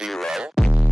0, 1.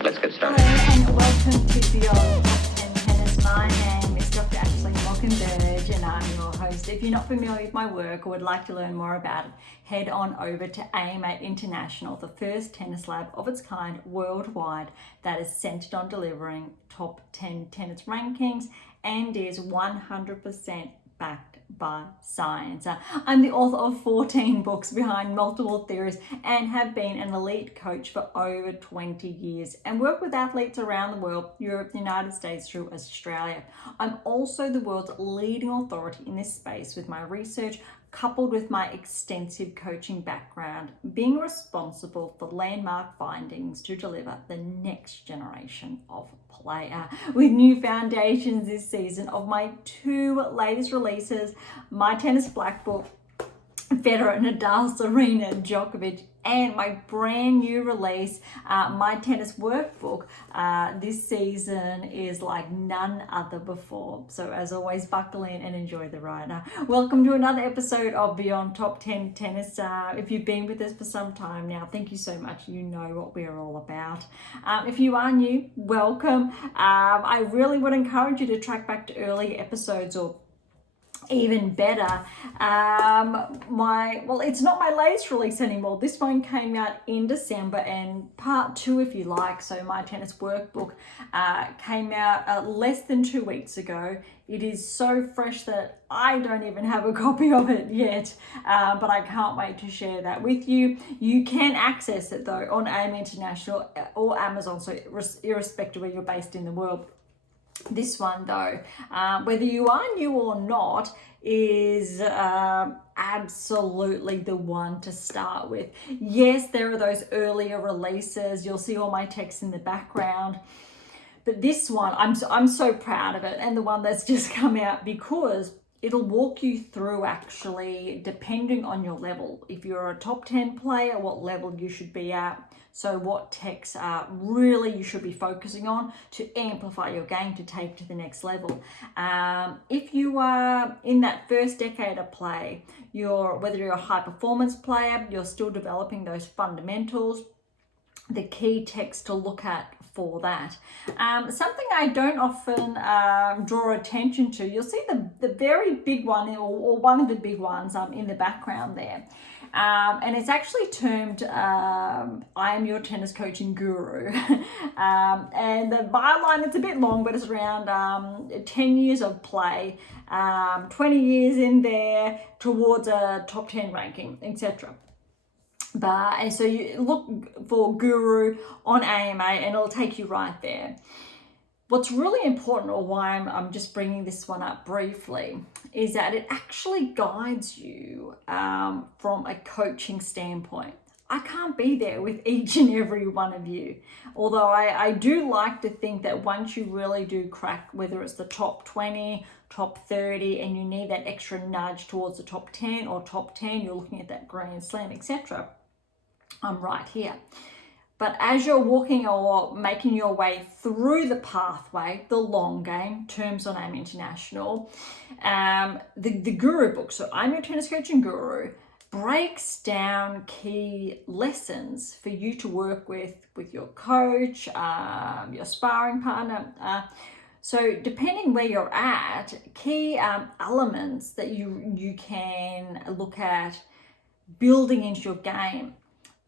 Let's get started. Hello and welcome to Beyond Top 10 Tennis. My name is Dr. Ashley Berge and I'm your host. If you're not familiar with my work or would like to learn more about it, head on over to AM8 International, the first tennis lab of its kind worldwide that is centered on delivering top 10 tennis rankings and is 100% backed by science. I'm the author of 14 books behind multiple theories and have been an elite coach for over 20 years and work with athletes around the world, Europe, the United States through Australia. I'm also the world's leading authority in this space with my research coupled with my extensive coaching background, being responsible for landmark findings to deliver the next generation of player. With new foundations this season of my two latest releases, my tennis black book, Federer, Nadal, Serena, Djokovic, and my brand new release, my tennis workbook, this season is like none other before. So as always, buckle in and enjoy the ride. Welcome to another episode of Beyond Top 10 Tennis. If you've been with us for some time now, thank you so much. You know what we're all about. If you are new, welcome. I really would encourage you to track back to earlier episodes, or even better, it's not my latest release anymore. This one came out in December, and part 2, if you like, so my tennis workbook came out less than 2 weeks ago. It is so fresh that I don't even have a copy of it yet, but I can't wait to share that with you. You can access it though on AM International or Amazon, so irrespective of where you're based in the world. This one though, whether you are new or not, is absolutely the one to start with. Yes, there are those earlier releases. You'll see all my text in the background. But this one, I'm so proud of it, and the one that's just come out, because it'll walk you through, actually, depending on your level. If you're a top 10 player, what level you should be at. So what techs really you should be focusing on to amplify your game to take to the next level. If you are in that first decade of play, whether you're a high performance player, you're still developing those fundamentals, the key techs to look at for that. Something I don't often draw attention to, you'll see the very big one, or one of the big ones in the background there. And it's actually termed I am your tennis coaching guru. And the byline, it's a bit long, but it's around 10 years of play, 20 years in there towards a top 10 ranking, etc. And so you look for guru on AMA and it'll take you right there. What's really important, or why I'm just bringing this one up briefly, is that it actually guides you from a coaching standpoint. I can't be there with each and every one of you, although I do like to think that once you really do crack, whether it's the top 20, top 30, and you need that extra nudge towards the top 10 or top 10, you're looking at that Grand Slam, etc., I'm right here. But as you're walking or making your way through the pathway, the long game, terms on AM International, the Guru book, so I'm your tennis coaching guru, breaks down key lessons for you to work with your coach, your sparring partner. So depending where you're at, key elements that you can look at building into your game.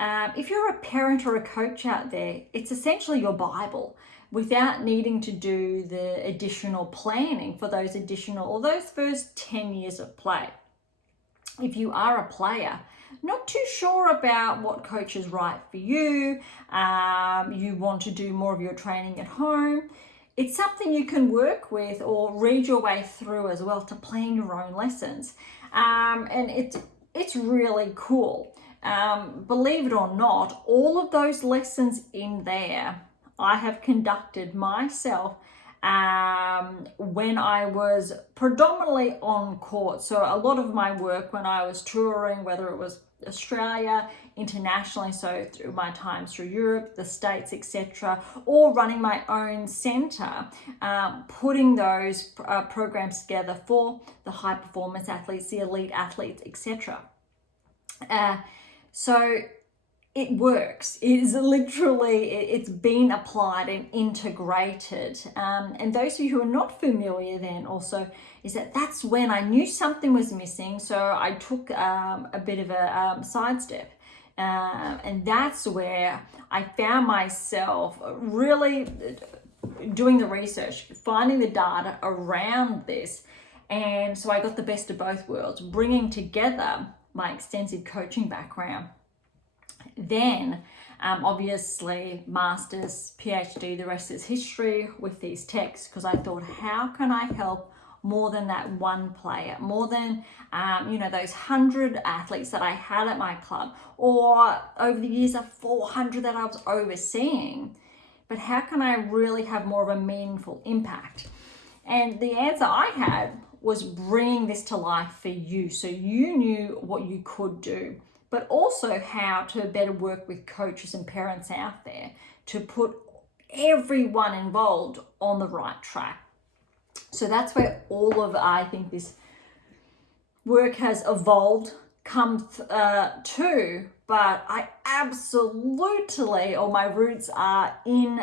If you're a parent or a coach out there, it's essentially your Bible, without needing to do the additional planning for those first 10 years of play. If you are a player, not too sure about what coach is right for you, you want to do more of your training at home, it's something you can work with or read your way through as well to plan your own lessons. And it's really cool. Believe it or not, all of those lessons in there I have conducted myself when I was predominantly on court. So a lot of my work when I was touring, whether it was Australia, internationally, so through my times through Europe, the States, etc., or running my own center, putting those programs together for the high performance athletes, the elite athletes, etc. So it works. It is literally, it's been applied and integrated. And those of you who are not familiar then also, is that's when I knew something was missing. So I took a bit of a sidestep. And that's where I found myself really doing the research, finding the data around this. And so I got the best of both worlds, bringing together my extensive coaching background. Then, obviously, Masters, PhD, the rest is history with these texts, because I thought, how can I help more than that one player, more than, those 100 athletes that I had at my club, or over the years, 400 that I was overseeing. But how can I really have more of a meaningful impact? And the answer I had was bringing this to life for you, so you knew what you could do, but also how to better work with coaches and parents out there to put everyone involved on the right track. So that's where all of, I think, this work has evolved, come to, but I absolutely, or my roots are in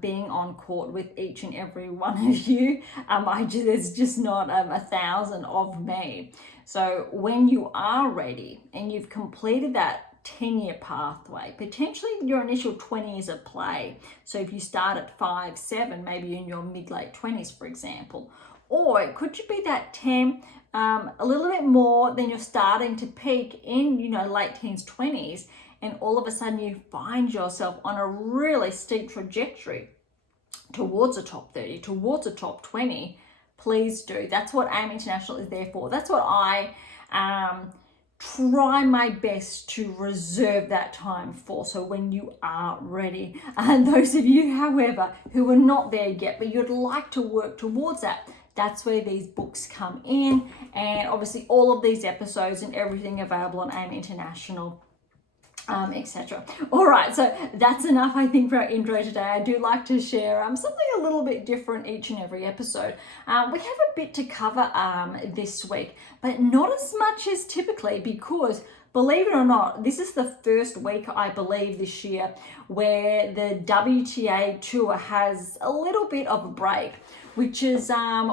being on court with each and every one of you. There's just not 1,000 of me. So when you are ready and you've completed that 10-year pathway, potentially your initial 20 years of play. So if you start at 5, 7, maybe in your mid-late 20s, for example, or it could be that 10, a little bit more, then you're starting to peak in, late teens, 20s, and all of a sudden you find yourself on a really steep trajectory towards a top 30, towards a top 20. Please do. That's what AM International is there for. That's what I try my best to reserve that time for. So when you are ready, and those of you, however, who are not there yet, but you'd like to work towards that, that's where these books come in. And obviously all of these episodes and everything available on AM International, etc. All right, so that's enough, I think, for our intro today. I do like to share something a little bit different each and every episode. We have a bit to cover this week, but not as much as typically, because believe it or not, this is the first week, I believe, this year where the WTA Tour has a little bit of a break, which is,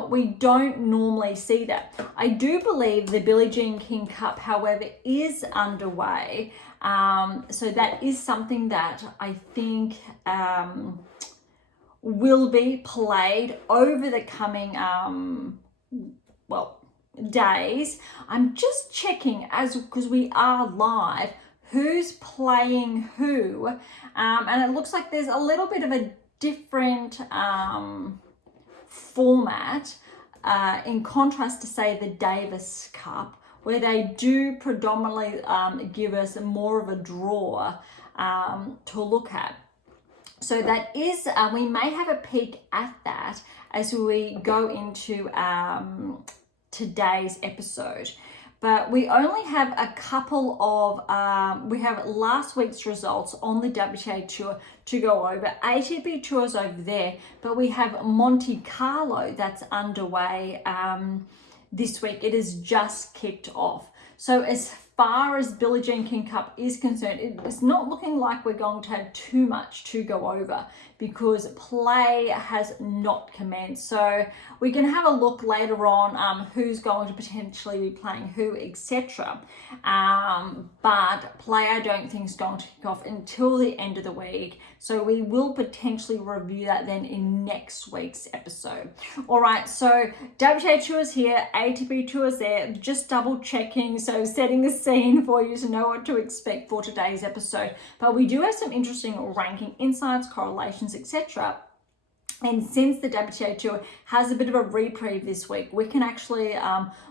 we don't normally see that. I do believe the Billie Jean King Cup, however, is underway. So that is something that I think will be played over the coming, days. I'm just checking, because we are live, who's playing who. And it looks like there's a little bit of a different format in contrast to, say, the Davis Cup, where they do predominantly give us more of a draw to look at. So that is, we may have a peek at that as we go into today's episode. But we only have a couple of, we have last week's results on the WTA Tour to go over. ATP Tour's over there, but we have Monte Carlo that's underway this week. It is just kicked off. So as far as Billie Jean King Cup is concerned, it's not looking like we're going to have too much to go over, because play has not commenced. So we can have a look later on who's going to potentially be playing who, etc. But play, I don't think, is going to kick off until the end of the week. So we will potentially review that then in next week's episode. All right, so WTA Tour is here, ATP Tour is there, just double checking, so setting the scene for you to know what to expect for today's episode. But we do have some interesting ranking insights, correlations, etc. And since the WTA Tour has a bit of a reprieve this week, we can actually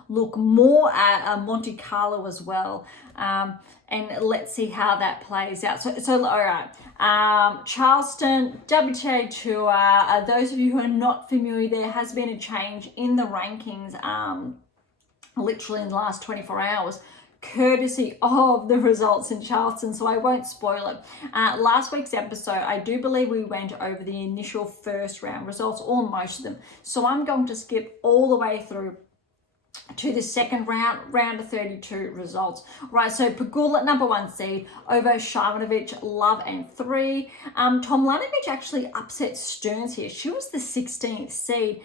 look more at Monte Carlo as well. And let's see how that plays out. So all right, Charleston, WTA Tour, those of you who are not familiar, there has been a change in the rankings literally in the last 24 hours. Courtesy of the results in Charleston, so I won't spoil it. Last week's episode, I do believe we went over the initial first round results, or most of them. So I'm going to skip all the way through to the second round of 32 results. Right, so Pegula, number 1 seed, over Sharmanovic, love and 3. Tomljanovic actually upset Stearns here. She was the 16th seed.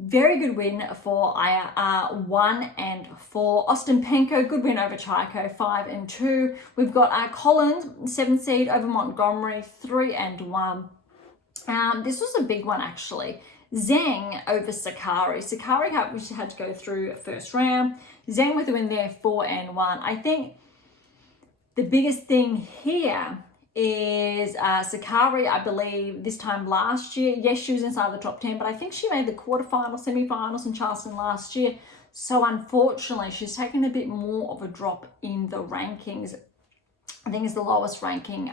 Very good win for 1 and 4. Ostapenko, good win over Chaiko, 5 and 2. We've got Collins, 7th seed, over Montgomery, 3 and 1. This was a big one actually. Zhang over Sakari. Sakari had to go through first round. Zhang with the win there, 4 and 1. I think the biggest thing here is Sakari, I believe this time last year, yes, she was inside the top 10, but I think she made the quarterfinals, semi-finals in Charleston last year. So unfortunately, she's taken a bit more of a drop in the rankings. I think it's the lowest ranking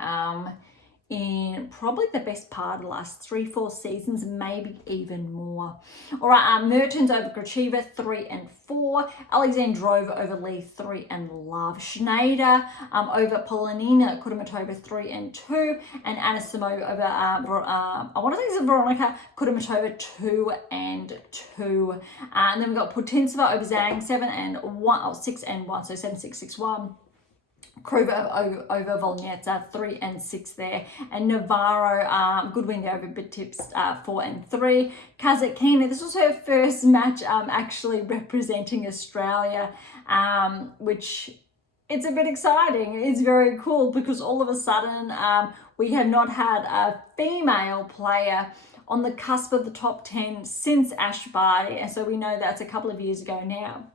in probably the best part of the last 3-4 seasons, maybe even more. All right, Mertens over Gracheva, 3 and 4. Alexandrova over Lee, 3 and love. Schneider over Polonina Kudermetova, 3 and 2. And Anisimova over, I want to think it's Veronica Kudermetova, 2 and 2. And then we've got Putintseva over Zhang, 7 and 1, 6 and 1, so 7-6-6-1. Kruger over Volneta, 3 and 6 there. And Navarro, good win there over Bitips, 4 and 3. Kazatkina, this was her first match actually representing Australia, which it's a bit exciting. It's very cool because all of a sudden we have not had a female player on the cusp of the top 10 since Ash Barty, and so we know that's a couple of years ago now.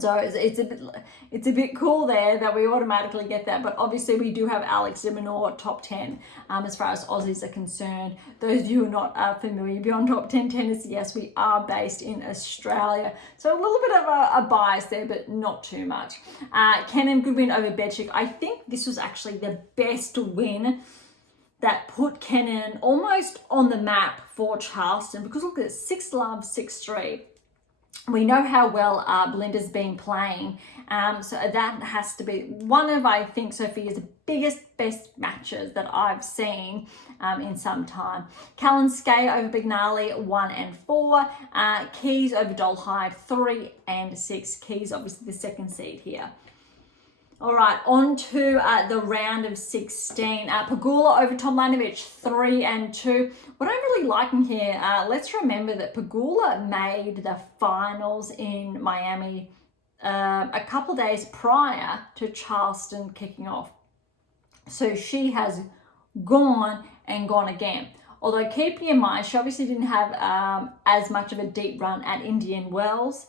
So it's a bit cool there that we automatically get that, but obviously we do have Alex de Minaur top 10 as far as Aussies are concerned. Those of you who are not familiar, beyond top 10 tennis, yes, we are based in Australia, so a little bit of a bias there, but not too much. Kenin, good win over Berge. I think this was actually the best win that put Kenin almost on the map for Charleston, because look at it, 6-love, 6-3. We know how well Belinda's been playing, so that has to be one of, I think, Sophia's biggest, best matches that I've seen in some time. Kalinskaya over Bignali, 1 and 4. Keys over Dolhide, 3 and 6. Keys, obviously the second seed here. All right, on to the round of 16. Pegula over Tomljanovic, 3 and 2. What I'm really liking here, let's remember that Pegula made the finals in Miami a couple days prior to Charleston kicking off. So she has gone and gone again. Although keeping in mind, she obviously didn't have as much of a deep run at Indian Wells.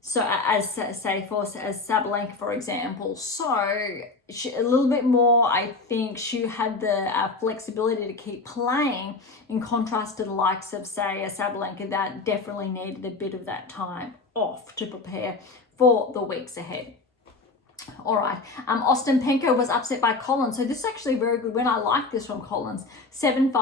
So as Sabalenka, for example, so she, a little bit more, I think she had the flexibility to keep playing, in contrast to the likes of, say, a Sabalenka that definitely needed a bit of that time off to prepare for the weeks ahead. All right, Ostapenko was upset by Collins, so this is actually a very good win. I like this from Collins, 7-5,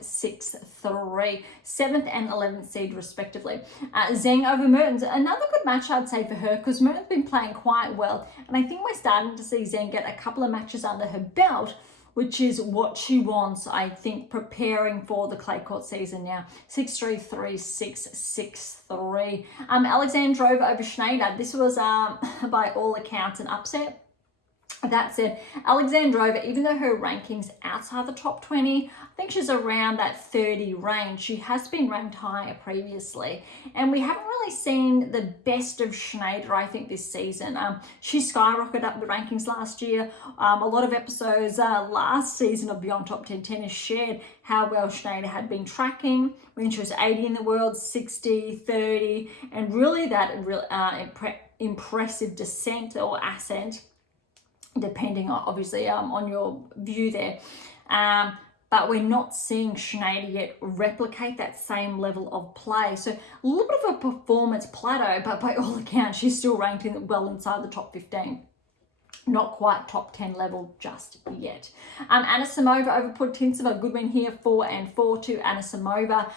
6-3, 7th and 11th seed respectively. Zhang over Mertens, another good match I'd say for her, because Mertens been playing quite well, and I think we're starting to see Zhang get a couple of matches under her belt, which is what she wants, I think, preparing for the clay court season now. 6-3, 3-6, 6-3. Alexandrova over Schneider. This was, by all accounts, an upset. That said, Alexandrova, even though her ranking's outside the top 20, I think she's around that 30 range. She has been ranked higher previously, and we haven't really seen the best of Schneider, I think, this season. She skyrocketed up the rankings last year. A lot of episodes last season of Beyond Top 10 Tennis shared how well Schneider had been tracking when she was 80 in the world, 60, 30, and really that impressive descent or ascent, depending on, obviously, on your view there. But we're not seeing Schneider yet replicate that same level of play. So a little bit of a performance plateau, but by all accounts, she's still ranked well inside the top 15. Not quite top 10 level just yet. Anisimova over Putintseva, good win here, 4 and 4 to Anisimova.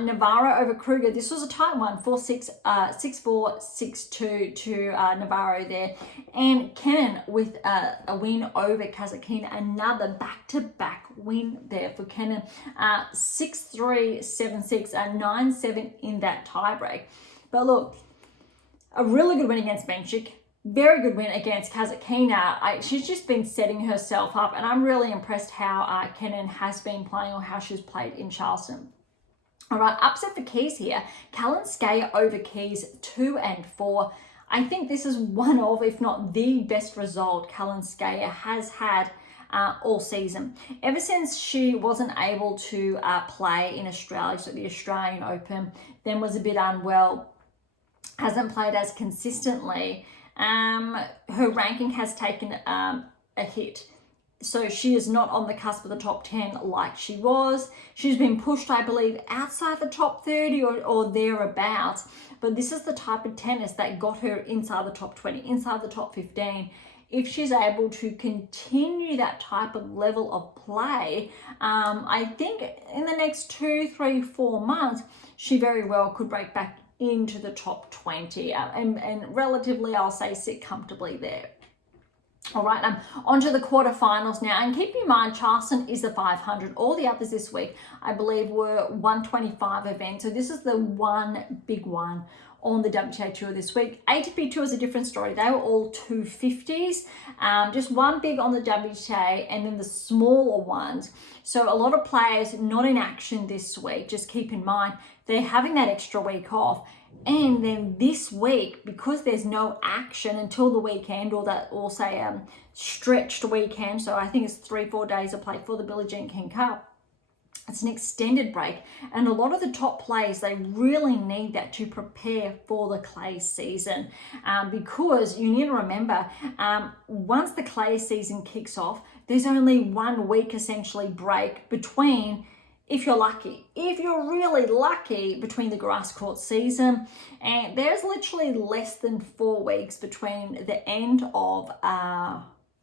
Navarro over Kruger, this was a tight one, 4-6, 6-4, 6-2 to Navarro there. And Kenin with a win over Kazatkina, another back-to-back win there for Kenin. 6-3, 7-6, 9-7 in that tiebreak. But look, a really good win against Benchik, very good win against Kazakhina. She's just been setting herself up, and I'm really impressed how Kenin has been playing, or how she's played in Charleston. All right, upset for Keys here. Kalinskaya over Keys 2 and 4. I think this is one of, if not the best result Kalinskaya has had all season. Ever since she wasn't able to play in Australia, so the Australian Open, then was a bit unwell, hasn't played as consistently, her ranking has taken a hit. So she is not on the cusp of the top 10 like she was. She's been pushed, I believe, outside the top 30 or thereabouts. But this is the type of tennis that got her inside the top 20, inside the top 15. If she's able to continue that type of level of play, I think in the next 2, 3, 4 months, she very well could break back into the top 20 and relatively, I'll say, sit comfortably there. All right, on to the quarterfinals now. And keep in mind, Charleston is the 500. All the others this week, I believe, were 125 events. So this is the one big one on the WTA Tour this week. ATP Tour is a different story. They were all 250s. Just one big on the WTA, and then the smaller ones. So a lot of players not in action this week. Just keep in mind, they're having that extra week off. And then this week, because there's no action until the weekend, or say stretched weekend, so I think it's 3-4 days of play for the BJK Cup. It's an extended break, and a lot of the top players, they really need that to prepare for the clay season, because you need to remember, once the clay season kicks off, there's only 1 week essentially break between, if you're lucky, if you're really lucky, between the grass court season, and there's literally less than 4 weeks between the end of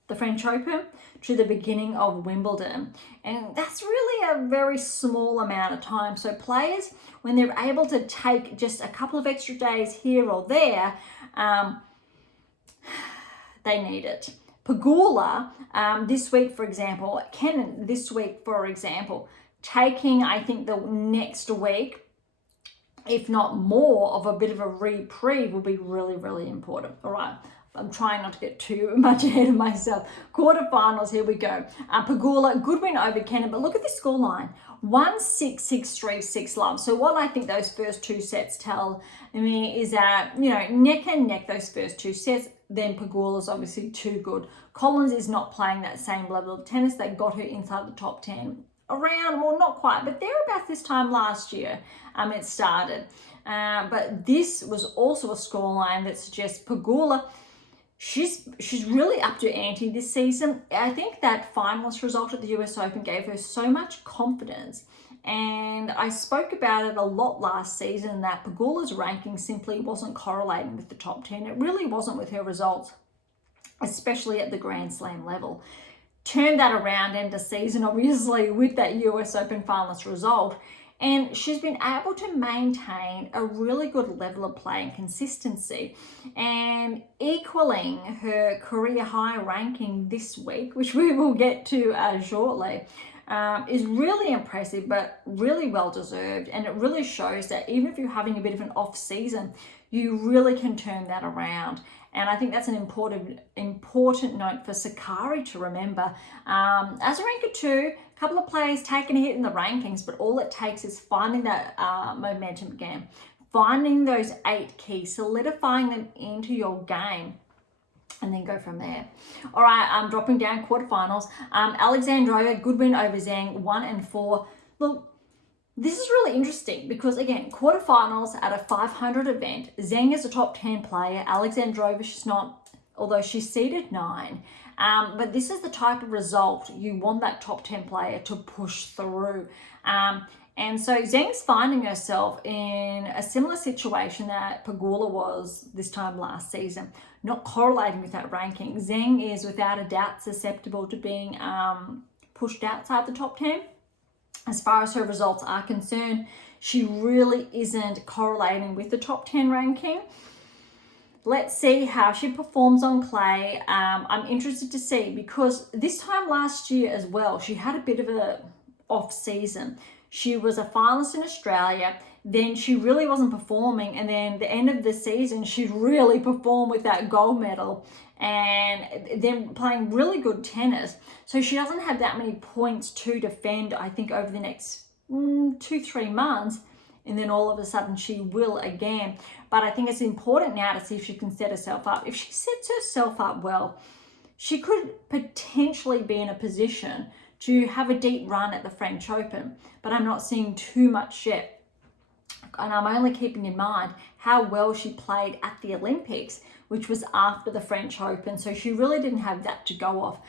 the French Open to the beginning of Wimbledon. And that's really a very small amount of time. So players, when they're able to take just a couple of extra days here or there, they need it. Pegula this week, for example, Kenin this week, for example, taking, I think, the next week, if not more, of a bit of a reprieve will be really, really important. All right. I'm trying not to get too much ahead of myself. Quarterfinals, here we go. Pegula, good win over Kenin, but look at this scoreline. 1-6, 6-3, 6-love. So what I think those first 2 sets tell me is that, neck and neck those first 2 sets, then Pegula's obviously too good. Collins is not playing that same level of tennis. They got her inside the top 10 around, well, not quite, but thereabouts this time last year it started. But this was also a scoreline that suggests Pegula, she's really up to ante this season. I think that finalist result at the US Open gave her so much confidence. And I spoke about it a lot last season, that Pegula's ranking simply wasn't correlating with the top 10. It really wasn't with her results, especially at the Grand Slam level. Turned that around end of season, obviously, with that US Open finalist result. And she's been able to maintain a really good level of play and consistency, and equaling her career high ranking this week, which we will get to shortly, is really impressive, but really well deserved. And it really shows that even if you're having a bit of an off season, you really can turn that around. And I think that's an important note for Sakkari to remember. Azarenka too, a couple of players taking a hit in the rankings, but all it takes is finding that momentum again, finding those 8 keys, solidifying them into your game, and then go from there. All right, dropping down quarterfinals. Alexandrova, good win over Zhang, 1 and 4. Look, this is really interesting because, again, quarterfinals at a 500 event, Zhang is a top 10 player. Alexandrova, she's not, although she's seeded 9. But this is the type of result you want that top 10 player to push through. And so Zhang's finding herself in a similar situation that Pegula was this time last season, not correlating with that ranking. Zhang is without a doubt susceptible to being pushed outside the top 10. As far as her results are concerned, she really isn't correlating with the top 10 ranking. Let's see how she performs on clay. I'm interested to see, because this time last year as well, she had a bit of a off season. She was a finalist in Australia, then she really wasn't performing. And then the end of the season, she really performed with that gold medal and then playing really good tennis. So she doesn't have that many points to defend, I think, over the next 2-3 months. And then all of a sudden she will again. But I think it's important now to see if she can set herself up. If she sets herself up well, she could potentially be in a position to have a deep run at the French Open. But I'm not seeing too much yet. And I'm only keeping in mind how well she played at the Olympics, which was after the French Open. So she really didn't have that to go off,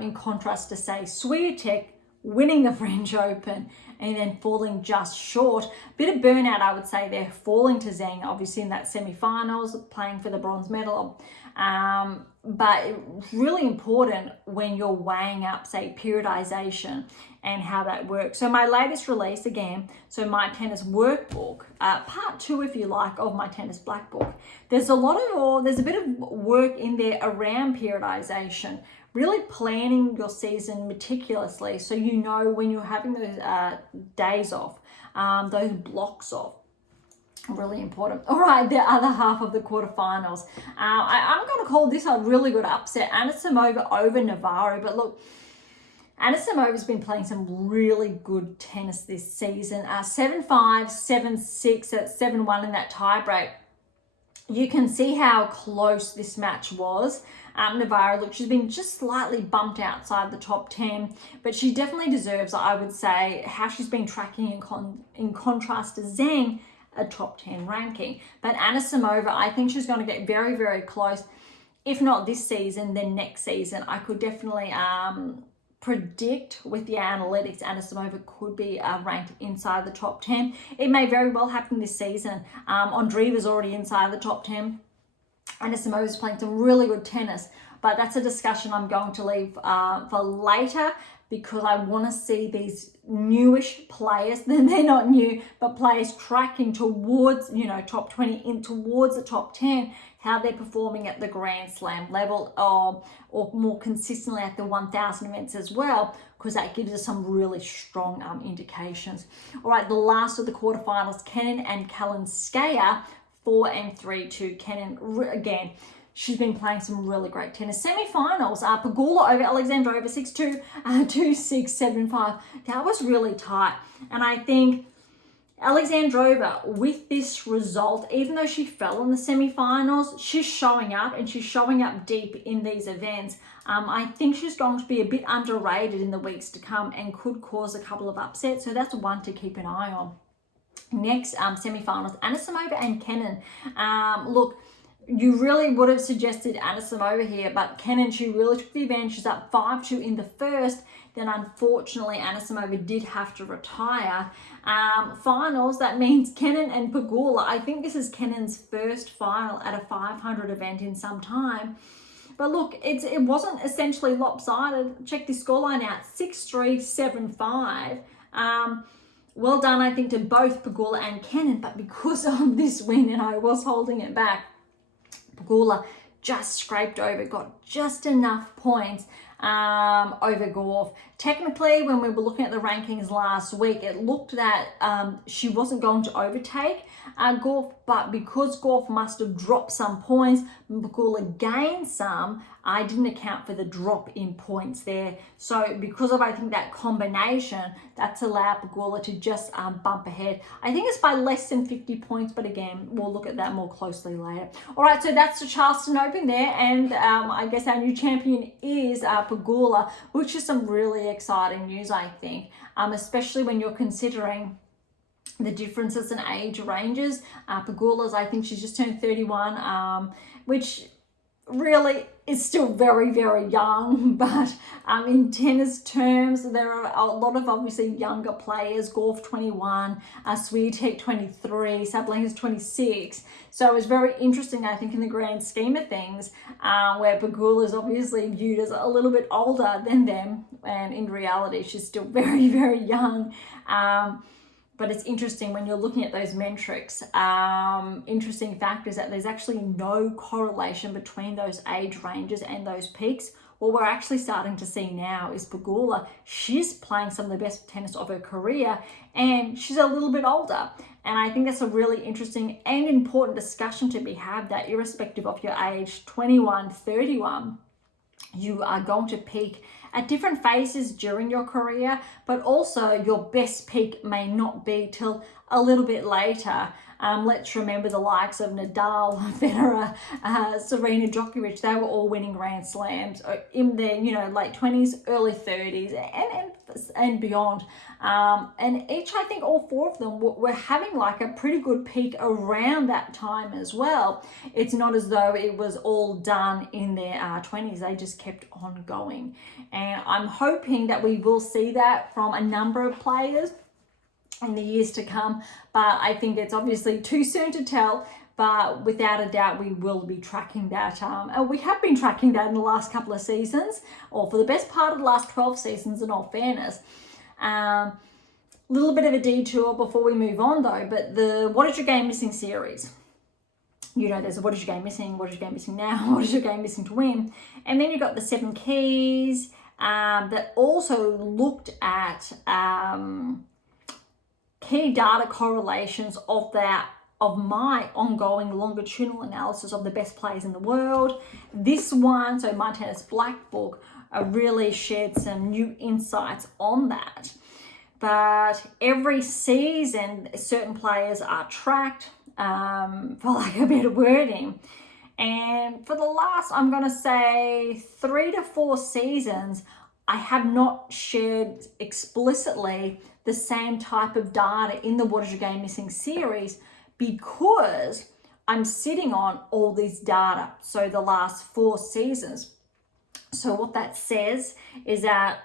in contrast to, say, Swiatek winning the French Open and then falling just short. Bit of burnout, I would say, there, falling to Zheng, obviously in that semi-finals, playing for the bronze medal. But it's really important when you're weighing up, say, periodization and how that works. So my latest release, again, so my tennis workbook, part 2, if you like, of my tennis black book. There's a bit of work in there around periodization, really planning your season meticulously so you know when you're having those days off, those blocks off. Really important. All right, the other half of the quarterfinals. I'm going to call this a really good upset. Anisimova over Navarro. But look, Anisimova's been playing some really good tennis this season. 7-5, 7-6, 7-1 in that tiebreak. You can see how close this match was. Navarro, look, she's been just slightly bumped outside the top 10, but she definitely deserves, I would say, how she's been tracking in contrast to Zheng, a top 10 ranking. But Anisimova, I think she's going to get very, very close. If not this season, then next season. I could definitely predict with the analytics Anisimova could be ranked inside the top 10. It may very well happen this season. Andreeva's already inside the top 10. Anisimova's playing some really good tennis, but that's a discussion I'm going to leave for later, because I want to see these newish players, then they're not new, but players tracking towards, top 20, in towards the top 10, how they're performing at the Grand Slam level, or more consistently at the 1,000 events as well, because that gives us some really strong indications. All right, the last of the quarterfinals, Kenin and Kalinskaya, 4 and 3 to Kenin. Again, she's been playing some really great tennis. Semi-finals, Pegula over Alexandrova, 6-2, 2-6, 7-5. That was really tight. And I think Alexandrova, with this result, even though she fell in the semi-finals, she's showing up, and she's showing up deep in these events. I think she's going to be a bit underrated in the weeks to come and could cause a couple of upsets. So that's one to keep an eye on. Next, semi-finals, Anisimova and Kenin. Look, you really would have suggested Anisimova here, but Kenin, she really took the advantage. She's up 5-2 in the first. Then, unfortunately, Anisimova did have to retire. Finals, that means Kenin and Pegula. I think this is Kenin's first final at a 500 event in some time. But look, it wasn't essentially lopsided. Check this scoreline out, 6-3, 7-5. Well done, I think, to both Pegula and Kenin, but because of this win, and I was holding it back, Pegula just scraped over, got just enough points over Gauff. Technically, when we were looking at the rankings last week, it looked that she wasn't going to overtake Gauff, but because Gauff must have dropped some points, Pegula gained some. I didn't account for the drop in points there. So because of, I think, that combination, that's allowed Pegula to just bump ahead. I think it's by less than 50 points, but again, we'll look at that more closely later. All right, so that's the Charleston Open there, and I guess our new champion is Pegula, which is some really exciting news, I think, especially when you're considering the differences in age ranges. Pegula's, I think she's just turned 31, which really is still very, very young, but in tennis terms, there are a lot of obviously younger players. Gauff 21, Swiatek 23, Sabalenka's 26. So it's very interesting, I think, in the grand scheme of things, where Pegula is obviously viewed as a little bit older than them, and in reality, she's still very, very young. But it's interesting when you're looking at those metrics. Interesting fact is that there's actually no correlation between those age ranges and those peaks. What we're actually starting to see now is Pegula, she's playing some of the best tennis of her career, and she's a little bit older. And I think that's a really interesting and important discussion to be had, that irrespective of your age, 21, 31, you are going to peak at different phases during your career, but also your best peak may not be till a little bit later. Let's remember the likes of Nadal, Federer, Serena, Djokovic. They were all winning Grand Slams in their late 20s, early 30s, and beyond. And each, I think all four of them were having like a pretty good peak around that time as well. It's not as though it was all done in their 20s. They just kept on going. And I'm hoping that we will see that from a number of players in the years to come, but I think it's obviously too soon to tell. But without a doubt, we will be tracking that. And we have been tracking that in the last couple of seasons, or for the best part of the last 12 seasons, in all fairness. Little bit of a detour before we move on though, but the What Is Your Game Missing series. There's a what is your game missing, what is your game missing now, what is your game missing to win? And then you've got the 7 keys that also looked at key data correlations of my ongoing longitudinal analysis of the best players in the world. This one, so My Tennis Black Book, really shared some new insights on that. But every season, certain players are tracked, for lack of a better wording. And for the last, I'm going to say 3 to 4 seasons, I have not shared explicitly the same type of data in the What Is Your Game Missing series, because I'm sitting on all these data. So the last 4 seasons. So what that says is that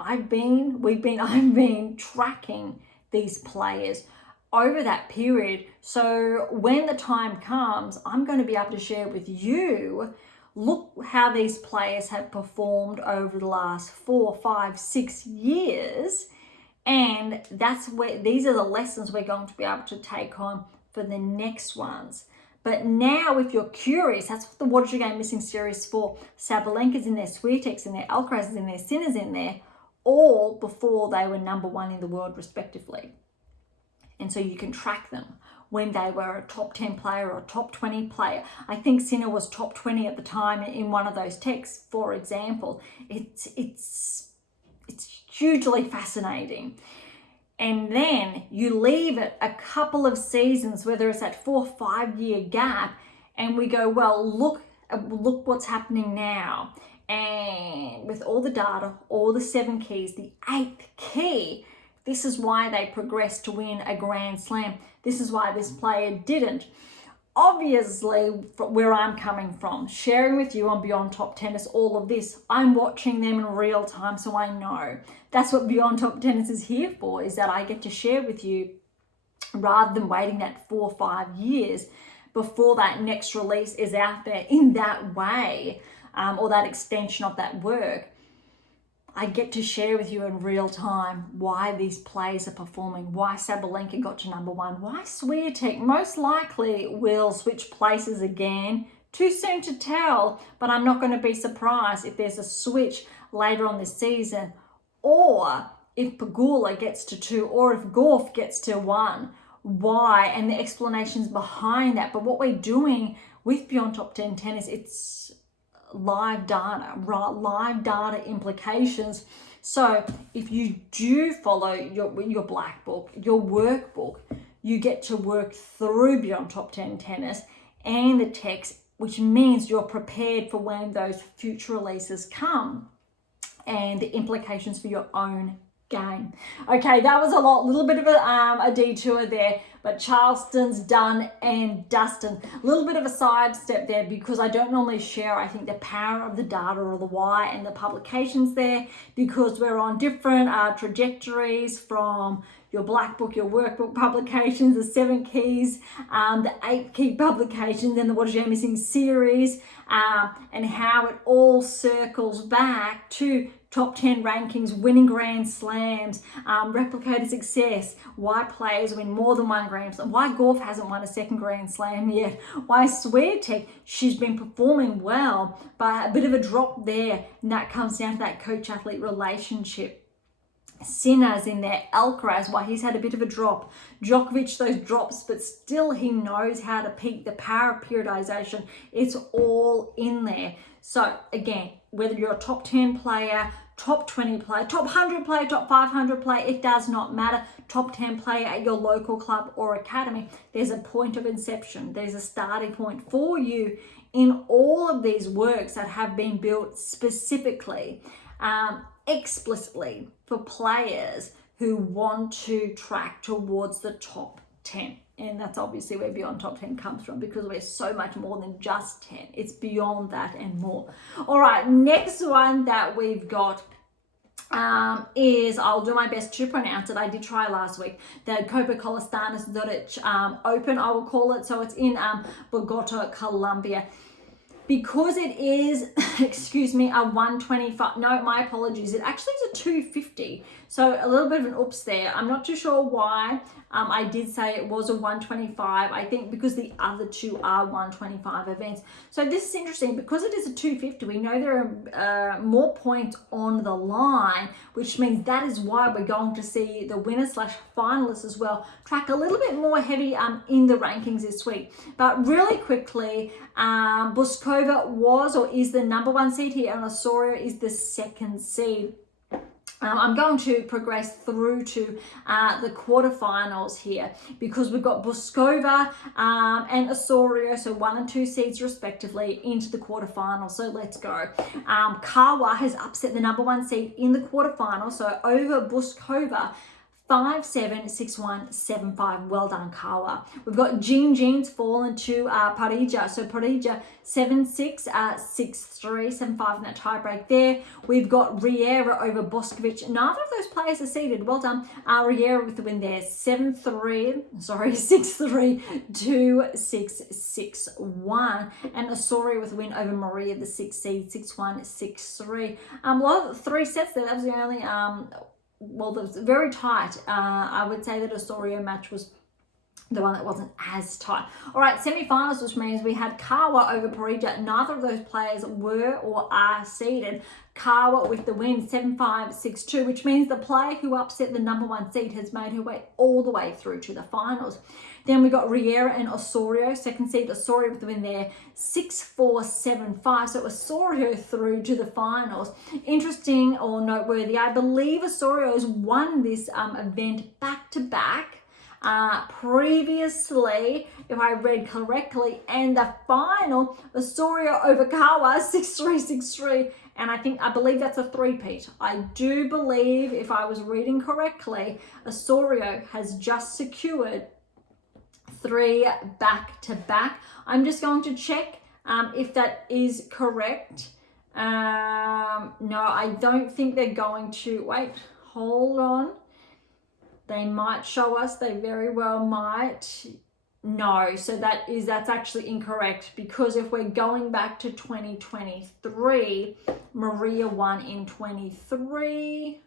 I've been tracking these players over that period. So when the time comes, I'm going to be able to share with you, look how these players have performed over the last 4, 5, 6 years. And that's where these are the lessons we're going to be able to take on for the next ones. But now, if you're curious, that's what the What Is Your Game Missing series for. Sabalenka's in there, Swiatek's in there, Alcaraz's in there, Sinner's in there, all before they were number 1 in the world, respectively. And so you can track them when they were a top 10 player or a top 20 player. I think Sinner was top 20 at the time in one of those texts, for example. It's hugely fascinating. And then you leave it a couple of seasons, whether it's that 4 or 5 year gap, and we go, well, look what's happening now. And with all the data, all the 7 keys, the 8th key, this is why they progressed to win a Grand Slam. This is why this player didn't. Obviously, where I'm coming from, sharing with you on Beyond Top Tennis, all of this, I'm watching them in real time, so I know. That's what Beyond Top Tennis is here for, is that I get to share with you rather than waiting that 4 or 5 years before that next release is out there in that way, or that extension of that work. I get to share with you in real time why these players are performing, why Sabalenka got to number 1, why Swiatek most likely will switch places again. Too soon to tell, but I'm not going to be surprised if there's a switch later on this season, or if Pegula gets to 2, or if Gauff gets to 1. Why? And the explanations behind that. But what we're doing with Beyond Top 10 Tennis, it's live data implications. So if you do follow your black book, your workbook, you get to work through Beyond Top 10 Tennis and the text, which means you're prepared for when those future releases come and the implications for your own game. Okay, that was a little bit of a detour there, but Charleston's done and dusted. A little bit of a sidestep there, because I don't normally share, I think, the power of the data or the why and the publications there, because we're on different trajectories from your black book, your workbook publications, the 7 keys, the 8 key publications, and the What Is Your Missing series, and how it all circles back to top 10 rankings, winning Grand Slams, replicated success, why players win more than 1 Grand Slam, why Gauff hasn't won a 2nd Grand Slam yet, why Swiatek, she's been performing well, but a bit of a drop there, and that comes down to that coach-athlete relationship. Sinner's in there, Alcaraz, why he's had a bit of a drop. Djokovic, those drops, but still he knows how to peak. The power of periodization, it's all in there. So again, whether you're a top 10 player, top 20 player, top 100 player, top 500 player, it does not matter. Top 10 player at your local club or academy, there's a point of inception. There's a starting point for you in all of these works that have been built specifically, explicitly for players who want to track towards the top 10. And that's obviously where Beyond Top 10 comes from, because we're so much more than just 10. It's beyond that and more. All right, next one that we've got is, I'll do my best to pronounce it. I did try last week. The Copa Colsanitas Zurich Open, I will call it. So it's in Bogota, Colombia. Because it is, excuse me, a 125, no, my apologies, it actually is a 250. So a little bit of an oops there. I'm not too sure why I did say it was a 125. I think because the other two are 125 events. So this is interesting because it is a 250. We know there are more points on the line, which means that is why we're going to see the winner / finalists as well track a little bit more heavy in the rankings this week. But really quickly, Bouzkova was or is the number 1 seed here, and Osorio is the 2nd seed. I'm going to progress through to the quarterfinals here, because we've got Bouzkova and Osorio, so 1 and 2 seeds respectively, into the quarterfinals. So let's go. Kawa has upset the number 1 seed in the quarterfinals, so over Bouzkova, 5-7, 6-1, 7-5. Well done, Kawa. We've got Jean's fallen to Parija. So Parija 7-6, 6-3, 7-5 in that tiebreak there. We've got Riera over Boskovic. Neither of those players are seeded. Well done. Riera with the win there. 6-3, 2-6, 6-1. And Osorio with the win over Maria, the 6th seed, 6-1, 6-3. Well, 3 sets there. That was the only... well, that was very tight. I would say that Osorio match was the one that wasn't as tight. All right, semi-finals, which means we had Kawa over Parija. Neither of those players were or are seeded. Kawa with the win, 7-5, 6-2, which means the player who upset the number 1 seed has made her way all the way through to the finals. Then we got Riera and Osorio, 2nd seed. Osorio with the win there, 6-4, 7-5. So Osorio through to the finals. Interesting or noteworthy, I believe Osorio has won this event back-to-back previously, if I read correctly, and the final, Osorio over Kawa, 6-3, 6-3. And I believe that's a 3-peat. I do believe, if I was reading correctly, Osorio has just secured 3 back-to-back. I'm just going to check if that is correct. No, I don't think they're going to. Wait, hold on. They might show us. They very well might. No, so that's actually incorrect, because if we're going back to 2023, Maria won in 23.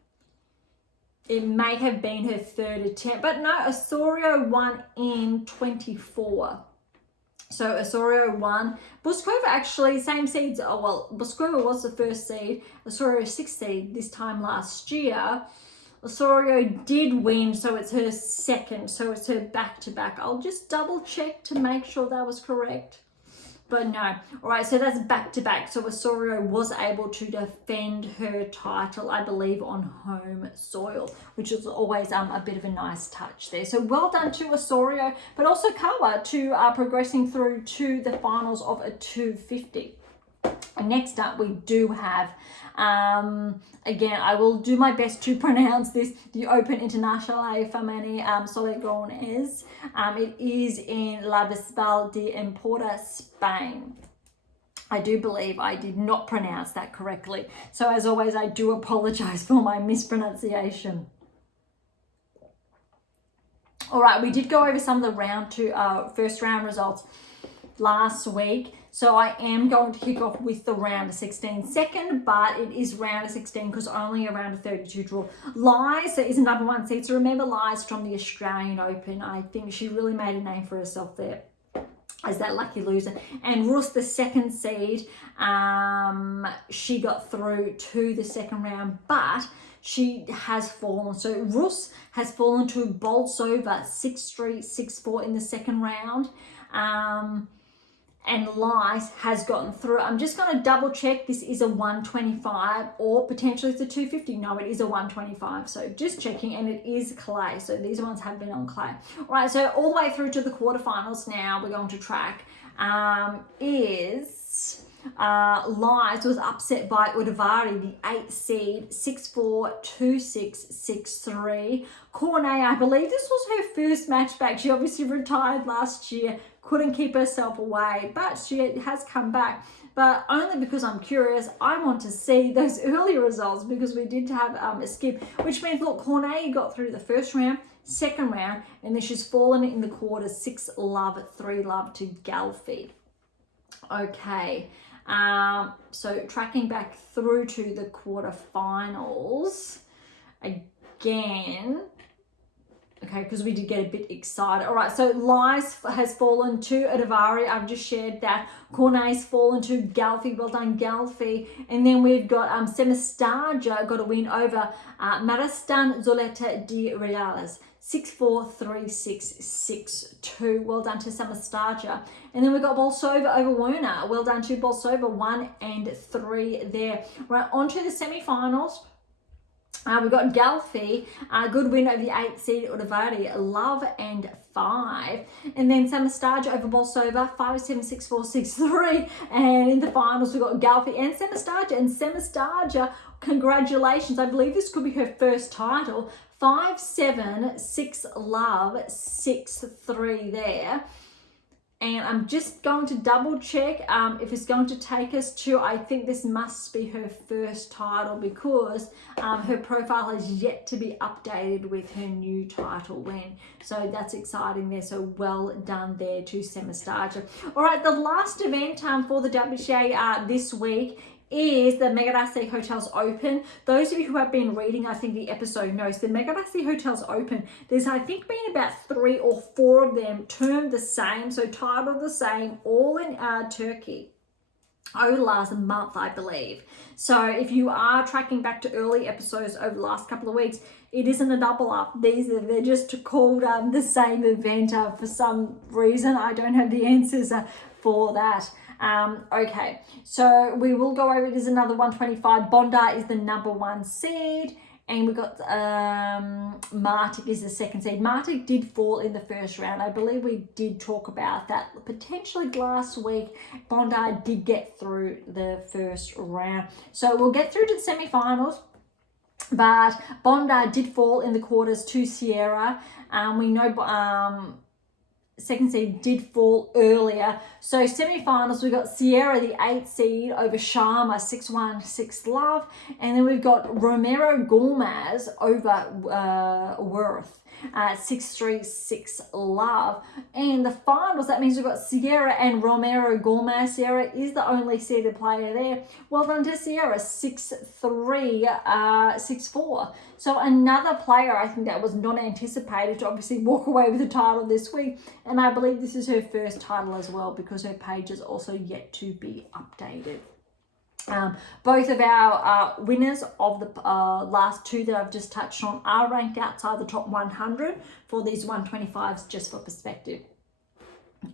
It may have been her 3rd attempt, but no, Osorio won in 24. So Osorio won. Bouzkova actually, same seeds. Oh, well, Bouzkova was the 1st seed. Osorio 6th seed this time last year. Osorio did win, so it's her 2nd. So it's her back-to-back. I'll just double check to make sure that was correct. But no. All right, so that's back-to-back. So Osorio was able to defend her title, I believe, on home soil, which is always a bit of a nice touch there. So well done to Osorio, but also Kawa to progressing through to the finals of a 250. Next up, we do have, again, I will do my best to pronounce this, the Open International Femení Solegones. It is in La Bisbal de Empordà, Spain. I do believe I did not pronounce that correctly. So as always, I do apologize for my mispronunciation. All right, we did go over some of the first round results last week. So I am going to kick off with the round of 16 second, but it is round of 16 because only a round of 32 draw. Lies is a number 1 seed. So remember Lies from the Australian Open. I think she really made a name for herself there as that lucky loser. And Rus, the 2nd seed, she got through to the 2nd round, but she has fallen. So Rus has fallen to Bolsova 6-3, 6-4 in the second round. And Lies has gotten through. I'm just going to double check this is a 125 or potentially it's a 250. No, it is a 125. So just checking, and it is clay. So these ones have been on clay. All right, so all the way through to the quarterfinals now, we're going to track. Lies was upset by Udavari, the 8th seed, 6-4, 2-6, 6-3. Cornet, I believe this was her first match back. She obviously retired last year, couldn't keep herself away, but she has come back. But only because I'm curious, I want to see those early results because we did have a skip, which means, look, Cornet got through the first round, second round, and then she's fallen in the quarters 6-love, 3-love to Galfi. Okay. So tracking back through to the quarterfinals again. Okay, because we did get a bit excited. All right, so Lies has fallen to Udavari. I've just shared that. Cornet's fallen to Galfi. Well done, Galfi. And then we've got Semistaja got a win over Maristan Zoleta de Reales. 6-4, 3-6, 6-2. Well done to Semistaja. And then we've got Bolsova over Werner. Well done to Bolsova, 1 and 3 there. Right, on to the semi-finals. We've got Galfi, good win over the 8th seed Udavari, love and 5. And then Semistaja over Bolsova, 5-7, 6-4, 6-3. And in the finals, we've got Galfi and Semistaja. And Semistaja, congratulations. I believe this could be her first title. 5-7, 6-love, 6-3 there. And I'm just going to double check if it's going to take us to, I think this must be her first title because her profile has yet to be updated with her new title win. So that's exciting there. So well done there to Semistaja. All right, the last event for the WTA this week is the Megasaray Hotels Open. Those of you who have been reading, I think, the episode knows the Megasaray Hotels Open, there's, I think, been about 3 or 4 of them termed the same, so titled the same, all in Turkey over the last month, I believe. So if you are tracking back to early episodes over the last couple of weeks, it isn't a double up. They're just called the same event for some reason. I don't have the answers for that. Okay, so we will go over, it is another 125. Bondi is the number 1 seed, and we've got Martic is the 2nd seed. Martic did fall in the first round. I believe we did talk about that potentially last week. Bondi did get through the first round. So we'll get through to the semi-finals. But Bondi did fall in the quarters to Sierra. We know 2nd seed did fall earlier. So semi-finals, we've got Sierra, the 8th seed, over Sharma, 6-1, 6-love. And then we've got Romero Gomez over Worth, 6-3, 6-love. And the finals, that means we've got Sierra and Romero Gomez. Sierra is the only seeded player there. Well done to Sierra, 6-3, 6-4. So another player, I think, that was not anticipated to obviously walk away with the title this week. And I believe this is her first title as well because her page is also yet to be updated. Both of our winners of the last 2 that I've just touched on are ranked outside the top 100 for these 125s, just for perspective.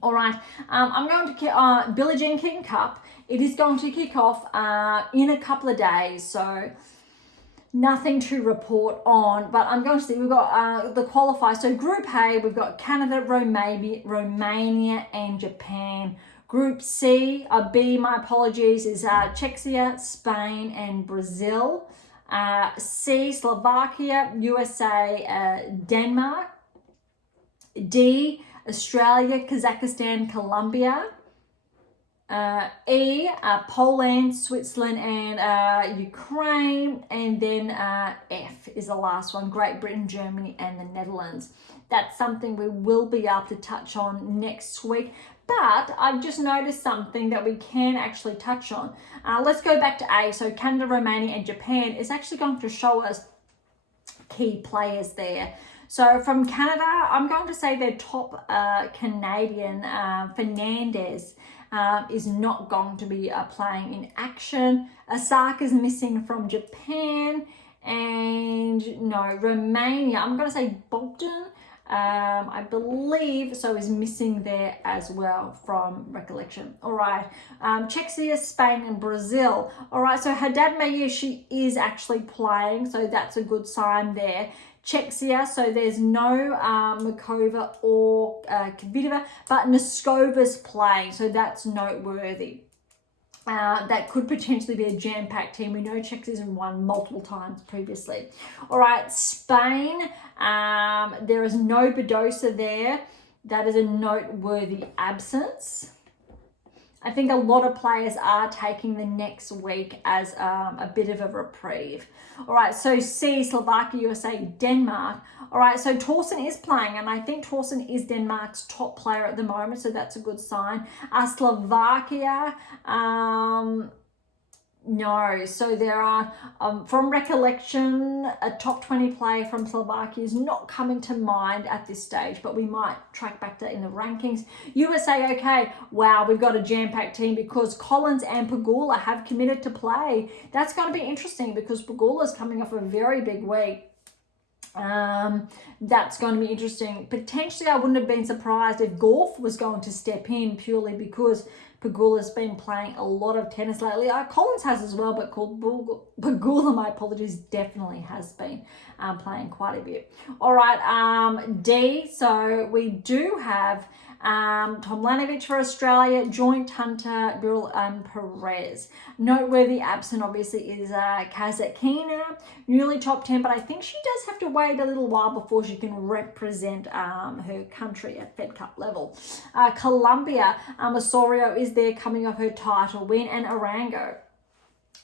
All right, I'm going to Billie Jean King Cup. It is going to kick off in a couple of days, so nothing to report on, but I'm going to see, we've got the qualifiers. So Group A, we've got Canada, Romania, and Japan. Group C, B, my apologies, is Czechia, Spain, and Brazil. C, Slovakia, USA, Denmark. D, Australia, Kazakhstan, Colombia. E, Poland, Switzerland, and Ukraine. And then F is the last one, Great Britain, Germany, and the Netherlands. That's something we will be able to touch on next week. But I've just noticed something that we can actually touch on. Let's go back to A. So Canada, Romania, and Japan is actually going to show us key players there. So from Canada, I'm going to say their top Canadian, Fernandez, is not going to be playing in action. Osaka's missing from Japan. and no, Romania, I'm going to say Bogdan, I believe, so is missing there as well from recollection. All right, Czechia, Spain, and Brazil. All right, so Haddad Mayer, she is actually playing, so that's a good sign there. Czechia, so there's no Makova or Kvitova, but Noskova's playing, so that's noteworthy. That could potentially be a jam-packed team. We know Czechia's won multiple times previously. All right, Spain, there is no Badosa there. That is a noteworthy absence. I think a lot of players are taking the next week as a bit of a reprieve. All right, so C, Slovakia, USA, Denmark. All right, so Torsen is playing, and I think Torsen is Denmark's top player at the moment, so that's a good sign. Slovakia, no, so there are, from recollection, a top 20 player from Slovakia is not coming to mind at this stage, but we might track back to that in the rankings. USA, okay, wow, we've got a jam-packed team because Collins and Pegula have committed to play. That's going to be interesting because Pegula's coming off a very big week. That's going to be interesting. Potentially, I wouldn't have been surprised if Gorf was going to step in purely because Pegula's been playing a lot of tennis lately. Collins has as well, but Pegula, my apologies, definitely has been playing quite a bit. All right, D, so we do have Tomljanovic for Australia, Joint Hunter, Birrell and Perez. Noteworthy absent obviously is Kazatkina, newly top 10, but I think she does have to wait a little while before she can represent her country at Fed Cup level. Colombia, Osorio is there coming off her title win, and Arango.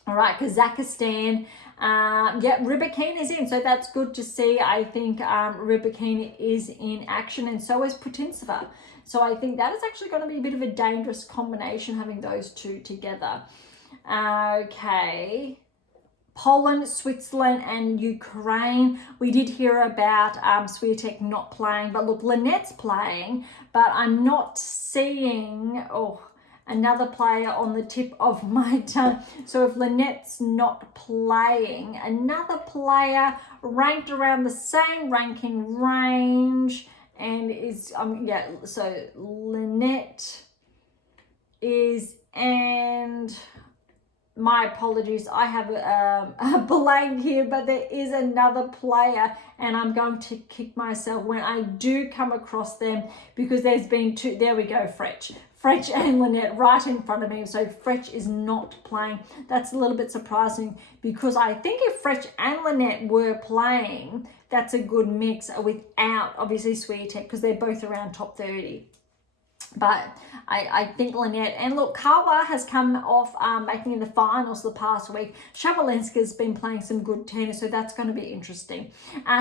All right, Kazakhstan, Rybakina is in, so that's good to see. I think Rybakina is in action, and so is Putintseva. So I think that is actually going to be a bit of a dangerous combination having those two together. Okay. Poland, Switzerland, and Ukraine. We did hear about Swiatek not playing, but look, Linette's playing, but I'm not seeing another player on the tip of my tongue. So if Linette's not playing, another player ranked around the same ranking range and is so Linette is, and my apologies, I have a blank here, but there is another player and I'm going to kick myself when I do come across them because there's been two. There we go, Fretch and Linette right in front of me. So Fretch is not playing. That's a little bit surprising because I think if Fretch and Linette were playing, that's a good mix without obviously Swiatek because they're both around top 30. But I think Linette, and look, Kawa has come off making in the finals the past week. Shabalenska's been playing some good tennis, so that's going to be interesting.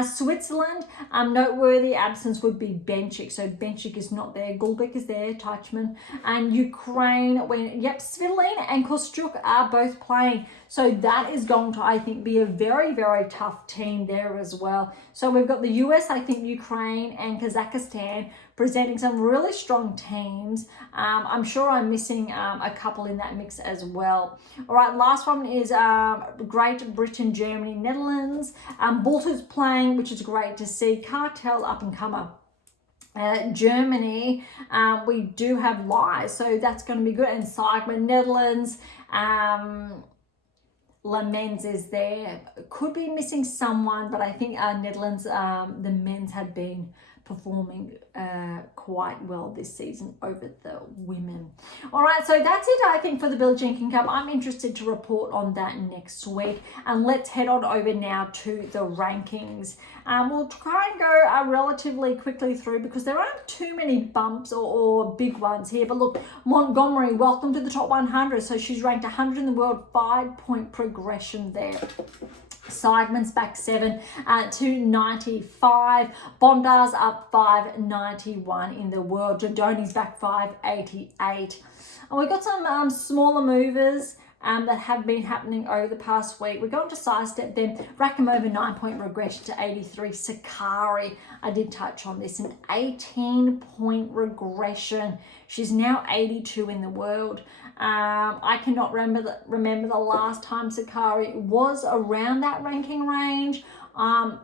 Switzerland, noteworthy absence would be Benchik. So Benchik is not there. Gulbik is there, Teichmann. And Ukraine, Svitolina and Kostyuk are both playing. So that is going to, I think, be a very, very tough team there as well. So we've got the US, I think, Ukraine and Kazakhstan presenting some really strong teams. I'm sure I'm missing a couple in that mix as well. All right, last one is Great Britain, Germany, Netherlands. Bolter's playing, which is great to see. Cartel, up and comer. Germany, we do have Lies, so that's going to be good. And Seigman, Netherlands, Lamens is there. Could be missing someone, but I think Netherlands, the men's had been performing quite well this season over the women. All right, so that's it, I think, for the Billie Jean King Cup. I'm interested to report on that next week. And let's head on over now to the rankings. We'll try and go relatively quickly through because there aren't too many bumps or big ones here. But look, Montgomery, welcome to the top 100. So she's ranked 100 in the world, 5-point progression there. Seigman's back 7 to 95. Bondar's up 591 in the world. Jadoni's back 588. And we've got some smaller movers. that have been happening over the past week. We're going to sidestep them. Rakhimova 9-point regression to 83. Sakkari, I did touch on this, an 18-point regression. She's now 82 in the world. I cannot remember the last time Sakkari was around that ranking range.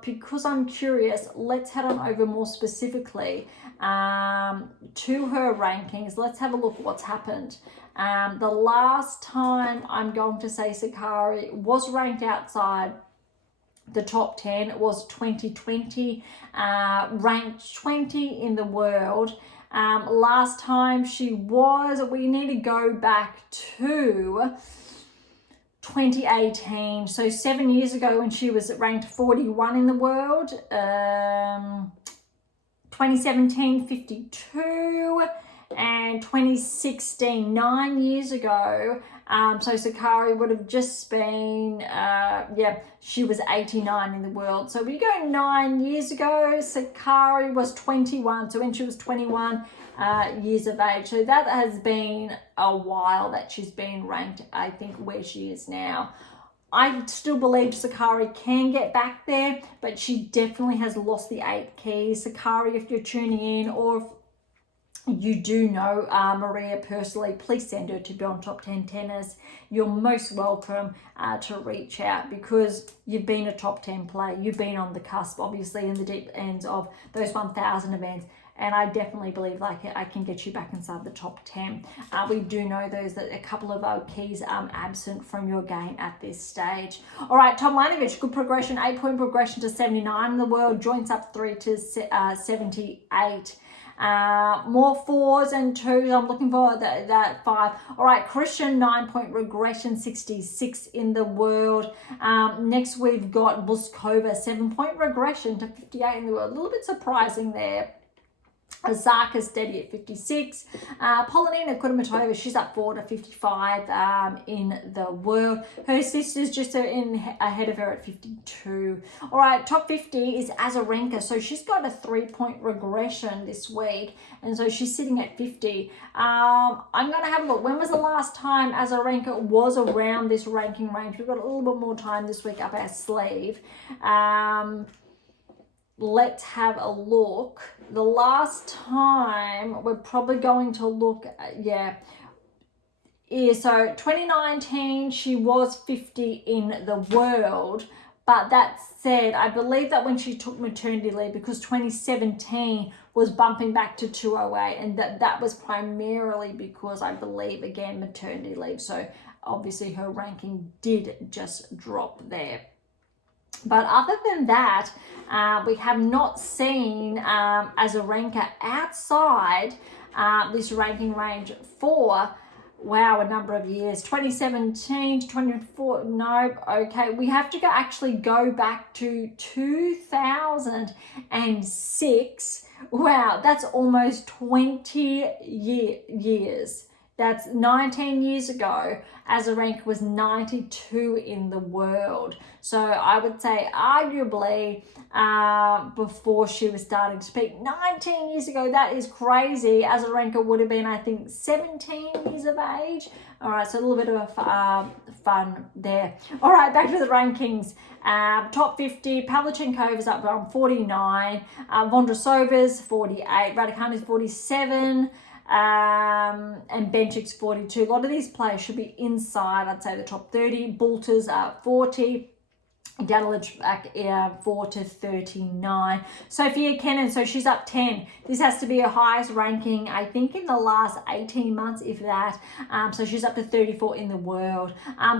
Because I'm curious, let's head on over more specifically to her rankings. Let's have a look at what's happened. The last time I'm going to say Sakkari was ranked outside the top 10 was 2020, ranked 20 in the world. Last time she was, we need to go back to 2018, so 7 years ago when she was ranked 41 in the world. 2017, 52, and 2016, 9 years ago. So Sakkari would have just been, she was 89 in the world. So we go 9 years ago, Sakkari was 21. So when she was 21 years of age. So that has been a while that she's been ranked, I think, where she is now. I still believe Sakkari can get back there, but she definitely has lost the 8 keys. Sakkari, if you're tuning in, or if you do know Maria personally, please send her to be on Top 10 Tennis. You're most welcome to reach out, because you've been a top 10 player. You've been on the cusp, obviously, in the deep ends of those 1,000 events. And I definitely believe I can get you back inside the top 10. We do know that a couple of our keys are absent from your game at this stage. All right, Tomljanovic, good progression, 8-point progression to 79 in the world, joints up 3 to 78. More 4s and 2s. I'm looking for that 5. All right, Christian, 9-point regression, 66 in the world. Next we've got Buskova, 7-point regression to 58 in the world. A little bit surprising there. Osaka steady at 56. Polonina Kudermetova, she's up 4 to 55 in the world. Her sister's just ahead of her at 52. All right, top 50 is Azarenka. So she's got a 3-point regression this week, and so she's sitting at 50. I'm going to have a look. When was the last time Azarenka was around this ranking range? We've got a little bit more time this week up our sleeve. Let's have a look. The last time we're probably going to look at, so 2019 she was 50 in the world, but that said, I believe that when she took maternity leave, because 2017 was bumping back to 208, and that was primarily because, I believe, again, maternity leave. So obviously her ranking did just drop there. But other than that, we have not seen Azarenka outside this ranking range for, a number of years. 2017 to 2024, no, okay. We have to go back to 2006. Wow, that's almost 20 years. That's 19 years ago. Azarenka was 92 in the world. So I would say arguably before she was starting to peak. 19 years ago, that is crazy. Azarenka would have been, I think, 17 years of age. All right, so a little bit of fun there. All right, back to the rankings. Top 50, Pavlyuchenkova's up on 49. Vondrasova's 48. Raducanu's 47. And Benchik's 42. A lot of these players should be inside, I'd say, the top 30. Bulter's 40. Gadalic back 4 to 39. Sophia Kenin, so she's up 10. This has to be her highest ranking, I think, in the last 18 months, if that. So she's up to 34 in the world.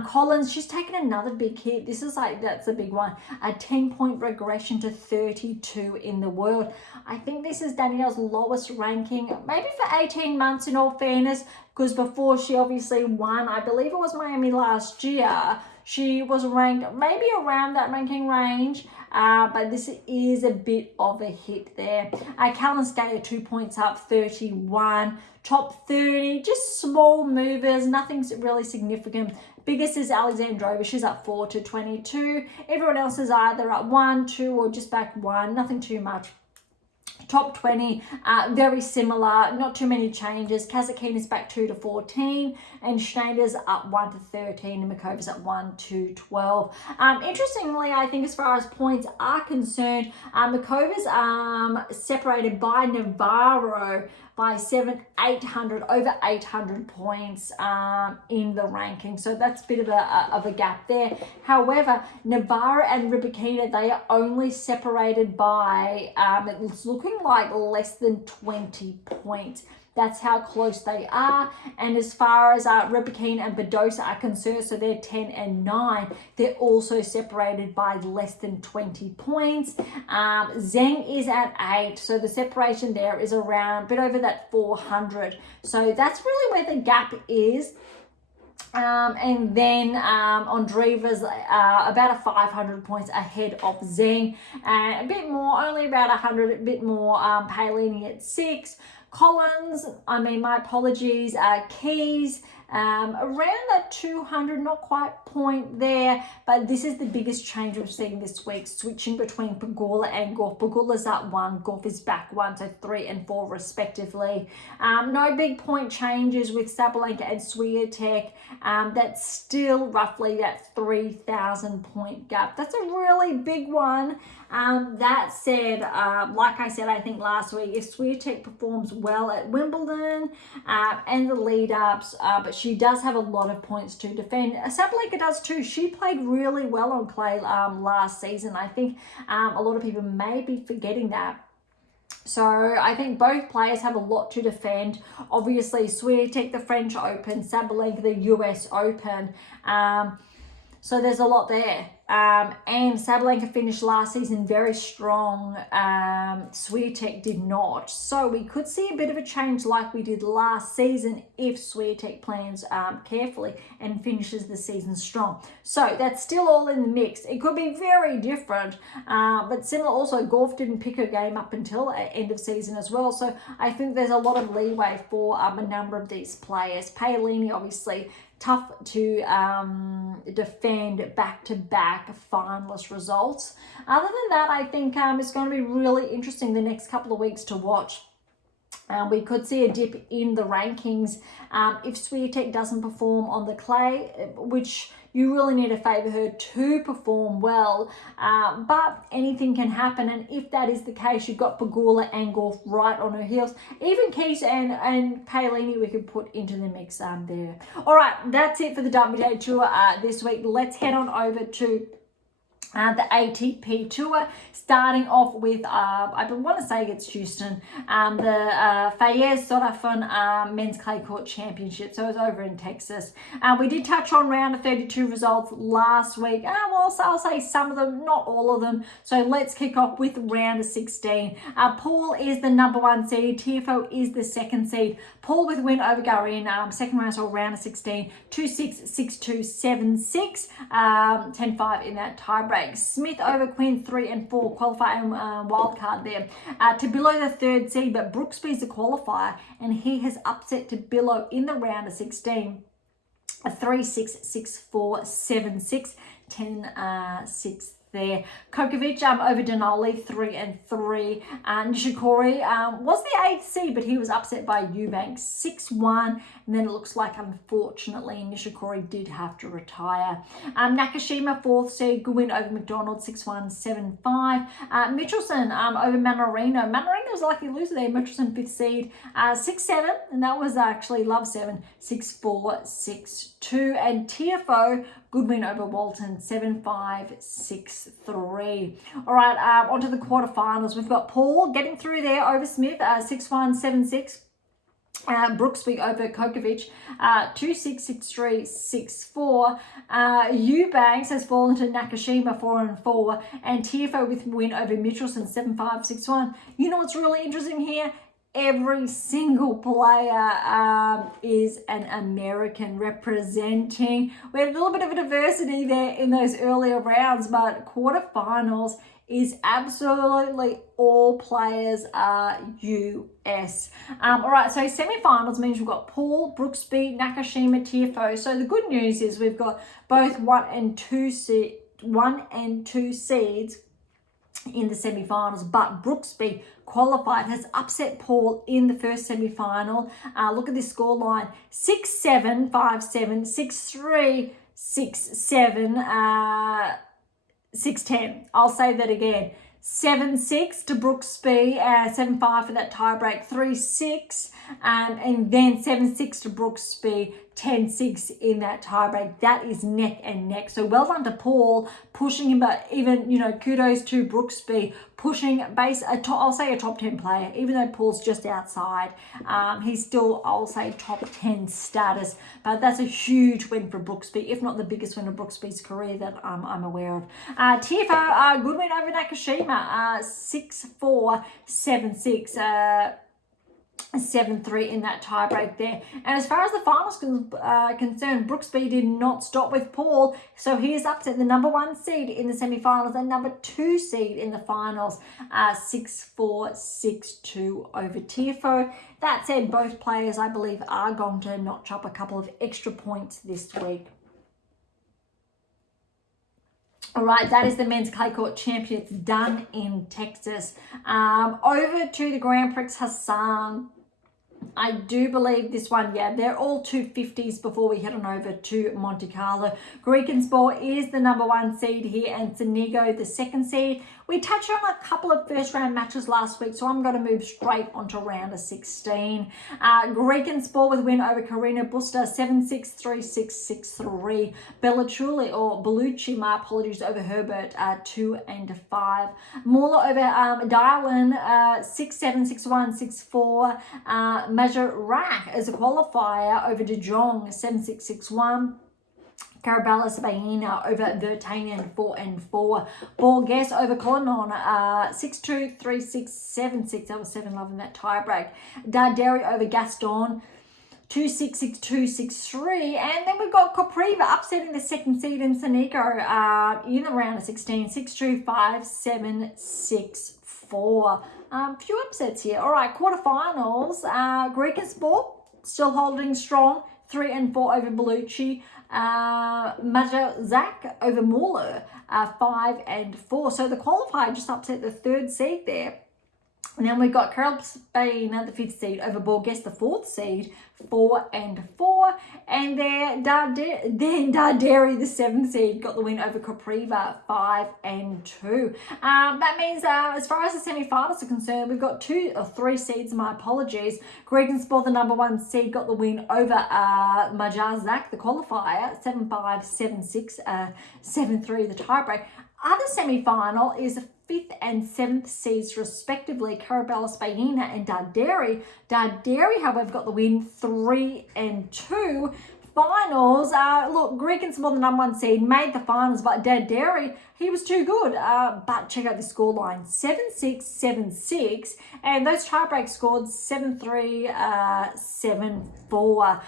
Collins, she's taken another big hit. This is that's a big one. A 10-point regression to 32 in the world. I think this is Danielle's lowest ranking, maybe for 18 months, in all fairness, because before she obviously won, I believe it was Miami last year, she was ranked maybe around that ranking range, but this is a bit of a hit there. Kalinskaya, 2 points up, 31. Top 30, just small movers, nothing really significant. Biggest is Alexandrova, she's up 4 to 22. Everyone else is either up 1, 2, or just back 1, nothing too much. top 20, very similar, not too many changes. Kazakinis back 2-14, and Schneider's up 1-13, and Makova's up 1-12. Interestingly, I think as far as points are concerned, Makova's separated by Navarro by 800, over 800 points in the ranking. So that's a bit of a gap there. However, Navarro and Rybakina, they are only separated by, it's looking like less than 20 points. That's how close they are. And as far as Rybakina and Badosa are concerned, so they're 10 and 9, they're also separated by less than 20 points. Zheng is at 8, so the separation there is around a bit over that 400. So that's really where the gap is. And then Andreeva's about 500 points ahead of Zheng, and a bit more, only about 100, a bit more. Paolini at 6. Collins, my apologies, Keys, around that 200, not quite point there, but this is the biggest change we've seen this week, switching between Pegula and Gauff. Pegula's up 1, Gauff is back 1, so 3 and 4 respectively. No big point changes with Sabalenka and Swiatek. That's still roughly that 3,000 point gap. That's a really big one. That said, like I said, I think last week, if Swiatek performs well at Wimbledon and the lead-ups, but she does have a lot of points to defend. Sabalenka does too. She played really well on clay last season. I think a lot of people may be forgetting that. So I think both players have a lot to defend. Obviously, Swiatek, the French Open, Sabalenka, the US Open. So there's a lot there. And Sabalenka finished last season very strong. Swiatek did not. So we could see a bit of a change like we did last season if Swiatek plans carefully and finishes the season strong. So that's still all in the mix. It could be very different, but similar also, Gauff didn't pick her game up until end of season as well. So I think there's a lot of leeway for a number of these players. Paolini, obviously, tough to defend back-to-back finalist results. Other than that, I think it's going to be really interesting the next couple of weeks to watch. We could see a dip in the rankings if Swiatek doesn't perform on the clay, which you really need to favour her to perform well, but anything can happen, and if that is the case, you've got Pegula and Gauff right on her heels. Even Keys and Paolini we could put into the mix there. All right, that's it for the WTA Tour this week. Let's head on over to the ATP Tour, starting off with, I want to say it's Houston, the Fayez Sorafan Men's Clay Court Championship. So it's over in Texas. We did touch on round of 32 results last week. Well, I'll say some of them, not all of them. So let's kick off with round of 16. Paul is the number 1 seed. Tiafoe is the 2nd seed. Paul with a win over Garin, second round, so round of 16, 2-6, 6-2, 7-6, 10-5 in that tiebreak. Smith over Quinn 3 and 4, qualifying wildcard there. Tabilo the 3rd seed, but Brooksby's the qualifier, and he has upset Tabilo in the round of 16. 3-6, 6-4, 7-6, 10-6 there. Djokovic over Denali 3 and 3. Nishikori was the 8th seed, but he was upset by Eubanks 6-1, and then it looks like unfortunately Nishikori did have to retire. Nakashima 4th seed, good win over McDonald 6-1, 7-5. Mitchelson over Mannarino. Mannarino was a lucky loser there. Mitchelson 5th seed 6-7, and that was actually Love 7, 6-4, 6-2. And Tiafoe, good win over Walton 7-5, 6-3. All right, on to the quarterfinals. We've got Paul getting through there over Smith 6-1, 7-6. Brooksby over Djokovic 2-6, 6-3, 6-4. Eubanks has fallen to Nakashima 4 and 4, and Tiafoe with win over Mitchelson 7-5, 6-1. You know what's really interesting here? Every single player is an American representing. We had a little bit of a diversity there in those earlier rounds, but quarterfinals is absolutely all players are US. All right, so semi-finals means we've got Paul, Brooksby, Nakashima, Tiafoe. So the good news is we've got both 1 and 2 seeds in the semi-finals, but Brooksby qualified, has upset Paul in the first semi-final. Look at this scoreline: 6-7, 5-7, 6-3, 6-7, 6-10. I'll say that again: 7-6 to Brooksby, 7-5 for that tiebreak, 3-6, and then 7-6 to Brooksby, 10-6 in that tiebreak. That is neck and neck. So well done to Paul, pushing him, but even, kudos to Brooksby, pushing I'll say a top 10 player, even though Paul's just outside. He's still, I'll say, top 10 status, but that's a huge win for Brooksby, if not the biggest win of Brooksby's career that I'm aware of. Tiafoe, good win over Nakashima, 6-4, 7-6, 7-3 in that tiebreak there. And as far as the finals concerned, Brooksby did not stop with Paul, so he is upset the number 1 seed in the semi-finals and number 2 seed in the finals, 6-4, 6-2 over Tiafoe. That said, both players, I believe, are going to notch up a couple of extra points this week. All right, that is the men's clay court champions done in Texas. Over to the Grand Prix Hassan. I do believe this one, they're all 250s before we head on over to Monte Carlo. Griekenspor is the number 1 seed here and Sonigo the 2nd seed. We touched on a couple of first round matches last week, so I'm going to move straight onto round of 16. Griekenspor with a win over Karina Busta, 7-6, 3-6, 6-3. Bellucci, my apologies, over Herbert, 2-5. Muller over Darwin, 6-7, 6-1, 6-4. Megasaray as a qualifier over De Jong, 7-6, 6-1. Caraballas Baena over Vertanian, 4-4. Borges over Colonon, 6-2, 3-6, 7-6. That was 7-love in that tiebreak. Darderi over Gaston, 2-6, 6-2, 6-3. And then we've got Kopriva upsetting the 2nd seed in Sonigo in the round of 16, 6-2, 5-7, 6-4. Few upsets here. All right, quarterfinals. Griekenspor still holding strong, 3-4 over Bellucci. Majazak over Muller, 5-4. So the qualifier just upset the 3rd seed there. And then we've got Carol Spain, the 5th seed, over Borges, the 4th seed, 4-4. And then Darderi, the 7th seed, got the win over Kopriva, 5-2. That means as far as the semi-finals are concerned, we've got 2 or 3 seeds, my apologies. Griekenspor, the number 1 seed, got the win over Majazak, the qualifier, 7-5, 7-6, 7-3, the tiebreak. Other semi-final is 5th and 7th seeds respectively, Caraballas Baena and Darderi. Darderi, however, got the win, 3-2. Finals, look, Griekenspor, the number 1 seed, made the finals, but Darderi, he was too good. But check out the scoreline, 7-6, 7-6, and those tiebreaks scored 7-3, 7-4.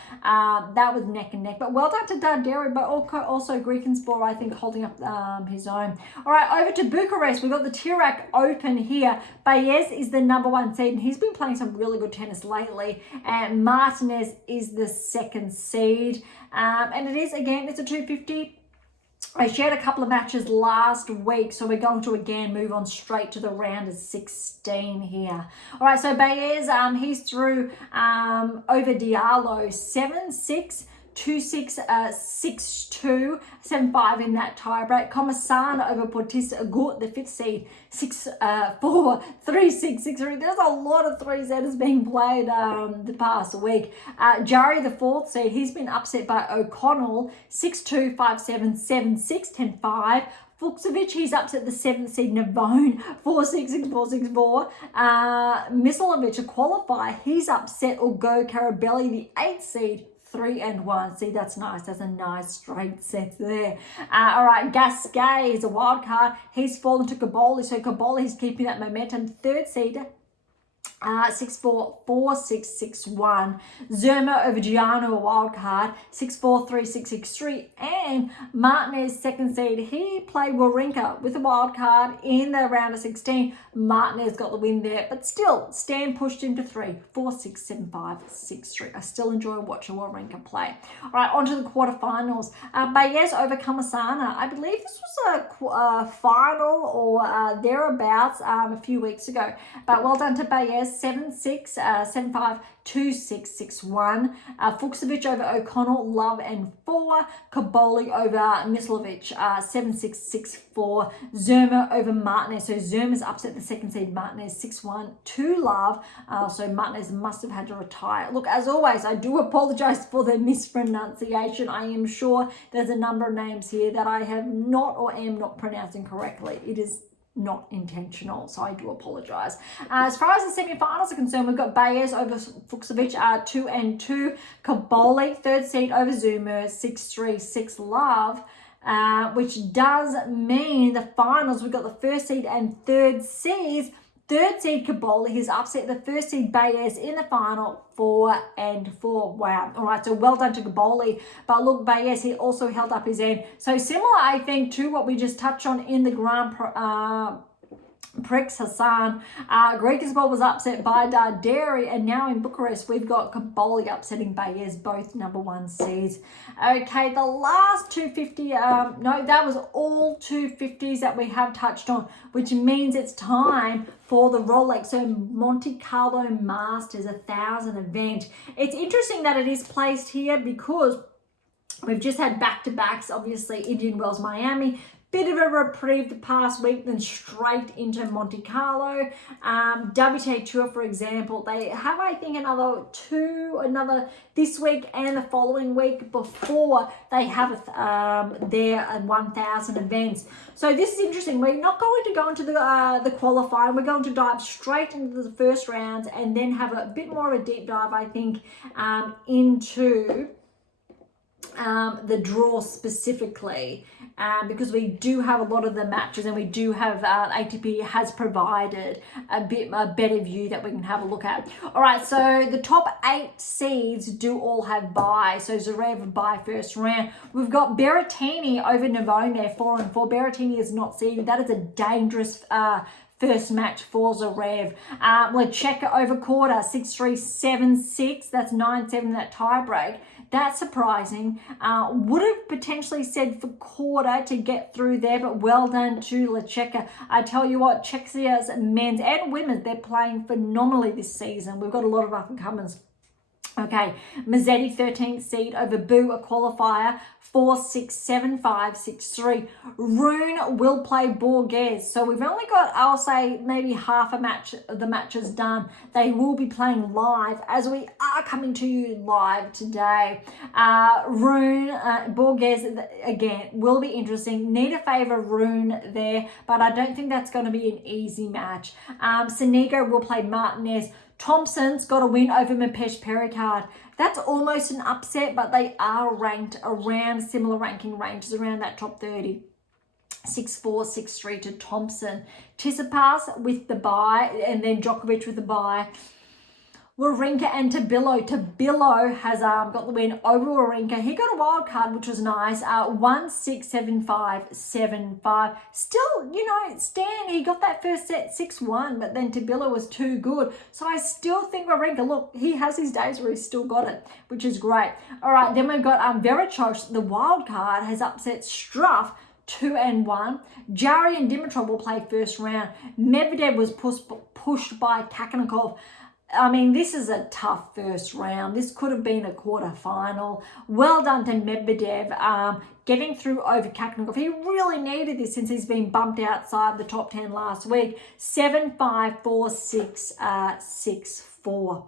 That was neck and neck. But well done to Darderi, but also Griekenspor, I think, holding up his own. All right, over to Bucharest. We've got the Tirac Open here. Baez is the number 1 seed, and he's been playing some really good tennis lately. And Martinez is the 2nd seed. And it is, again, it's a 250. I shared a couple of matches last week, so we're going to again move on straight to the round of 16 here. All right, so Baez, he's through over Diallo, 7-6, 2-6, 6-2, 7-5 in that tiebreak. Comasana over Portis Agut, the 5th seed, 6-4, 3-6, 6-3. There's a lot of 3-setters being played the past week. Jari, the 4th seed, he's been upset by O'Connell, 6-2, 5-7, 7-6, 10-5. Vukcevic, he's upset the 7th seed, Navone, 4-6, 6-4, 6-4. Misalovic, a qualifier, he's upset Ugo Carabelli, the 8th seed, 3-1. See, that's nice. That's a nice straight set there. All right, Gasquet is a wild card. He's fallen to Caboli, so Caboli's keeping that momentum. 3rd seed, 6-4, 4-6, 6-1. Zerma over Giano, a wild card, 6-4, 3-6, 6-3. And Martinez, second seed, he played Wawrinka with a wild card in the round of 16. Martinez got the win there, but still, Stan pushed him to 3, 4-6, 7-5, 6-3. I still enjoy watching Wawrinka play. All right, on to the quarterfinals. Baez over Kamasana. I believe this was a final or thereabouts a few weeks ago, but well done to Baez. 7-6, 7-5, 2-6, 6-1. Fuchsovic over O'Connell, love and 4. Kaboli over Mislovic, 7-6, 6-4. Zerma over Martinez. So Zerma's upset the second seed Martinez, 6-1, 2 love. So Martinez must have had to retire. Look, as always, I do apologize for the mispronunciation. I am sure there's a number of names here that I have not or am not pronouncing correctly. It is not intentional, so I do apologize. As far as the semi-finals are concerned, we've got Baez over Fuchsovic, 2-2. Kaboli, third seed over Zuma, 6-3, 6 love. Which does mean the finals, we've got the first seed and third seeds. Third seed Kaboli has upset the first seed Baez in the final, 4-4. Wow. All right, so well done to Kaboli. But look, Baez, he also held up his end. So similar, I think, to what we just touched on in the Prix Hassan. Griekenspor was upset by Darderi, and now in Bucharest we've got Kaboli upsetting Baez, both number 1 seeds. Okay, the last 250, no, that was all 250s that we have touched on, which means it's time for the Rolex Monte Carlo Masters 1000 event. It's interesting that it is placed here because we've just had back-to-backs, obviously Indian Wells, Miami. Bit of a reprieve the past week, then straight into Monte Carlo. WTA Tour, for example, they have, I think, another this week and the following week before they have their 1000 events. So this is interesting. We're not going to go into the qualifying. We're going to dive straight into the first rounds and then have a bit more of a deep dive, I think, into the draw specifically, because we do have a lot of the matches, and we do have ATP has provided a better view that we can have a look at. All right, so the top 8 seeds do all have bye. So Zverev bye first round. We've got Berrettini over Navone, 4-4. Berrettini is not seeded. That is a dangerous first match for Zverev. Lecheka over Korda, 6-3, 7-6. That's 9-7 that tie break. That's surprising. Would have potentially said for Korda to get through there, but well done to Lecheka. I tell you what, Czechia's men's and women's, they're playing phenomenally this season. We've got a lot of up-and-comers. Okay, Mazzetti, 13th seed over Boo, a qualifier, 4-6, 7-5, 6-3. Rune will play Borges. So we've only got, I'll say, maybe half a match of the matches done. They will be playing live as we are coming to you live today. Rune, Borges, again, will be interesting. Need a favour Rune there, but I don't think that's going to be an easy match. Sinigo will play Martinez. Thompson's got a win over Mapesh Pericard. That's almost an upset, but they are ranked around similar ranking ranges, around that top 30. 6-4, 6-3 to Thompson. Tsitsipas with the bye, and then Djokovic with the bye. Wawrinka and Tabilo. Tabilo has got the win over Wawrinka. He got a wild card, which was nice. 1-6, 7-5, 7-5. Still, you know, Stan, he got that first set 6-1, but then Tabilo was too good. So I still think Wawrinka, look, he has his days where he's still got it, which is great. All right, then we've got Verichos, the wild card, has upset Struff, 2-1. Jari and Dimitrov will play first round. Medvedev was pushed by Kakanakov. I mean, this is a tough first round. This could have been a quarter-final. Well done to Medvedev getting through over Kakanakov. He really needed this since he's been bumped outside the top 10 last week. 7-5, 4-6, 6-4.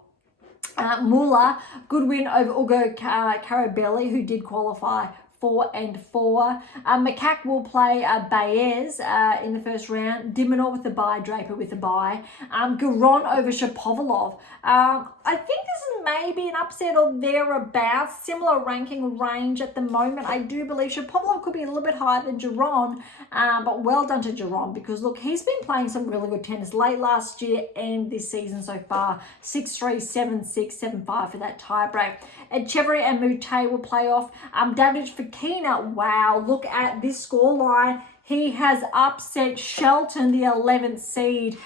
Muller, good win over Ugo Carabelli, who did qualify 4-4. Macaque will play Baez in the first round. Dimonor with the bye, Draper with the bye. Garon over Shapovalov. I think this is maybe an upset or thereabouts. Similar ranking range at the moment. I do believe Shapovalov could be a little bit higher than Garon, but well done to Garon, because look, he's been playing some really good tennis late last year and this season so far. 6-3, 7-6, 7-5 for that tie break. Echeverry and Moutet will play off. David Fokina, wow, look at this scoreline. He has upset Shelton, the 11th seed.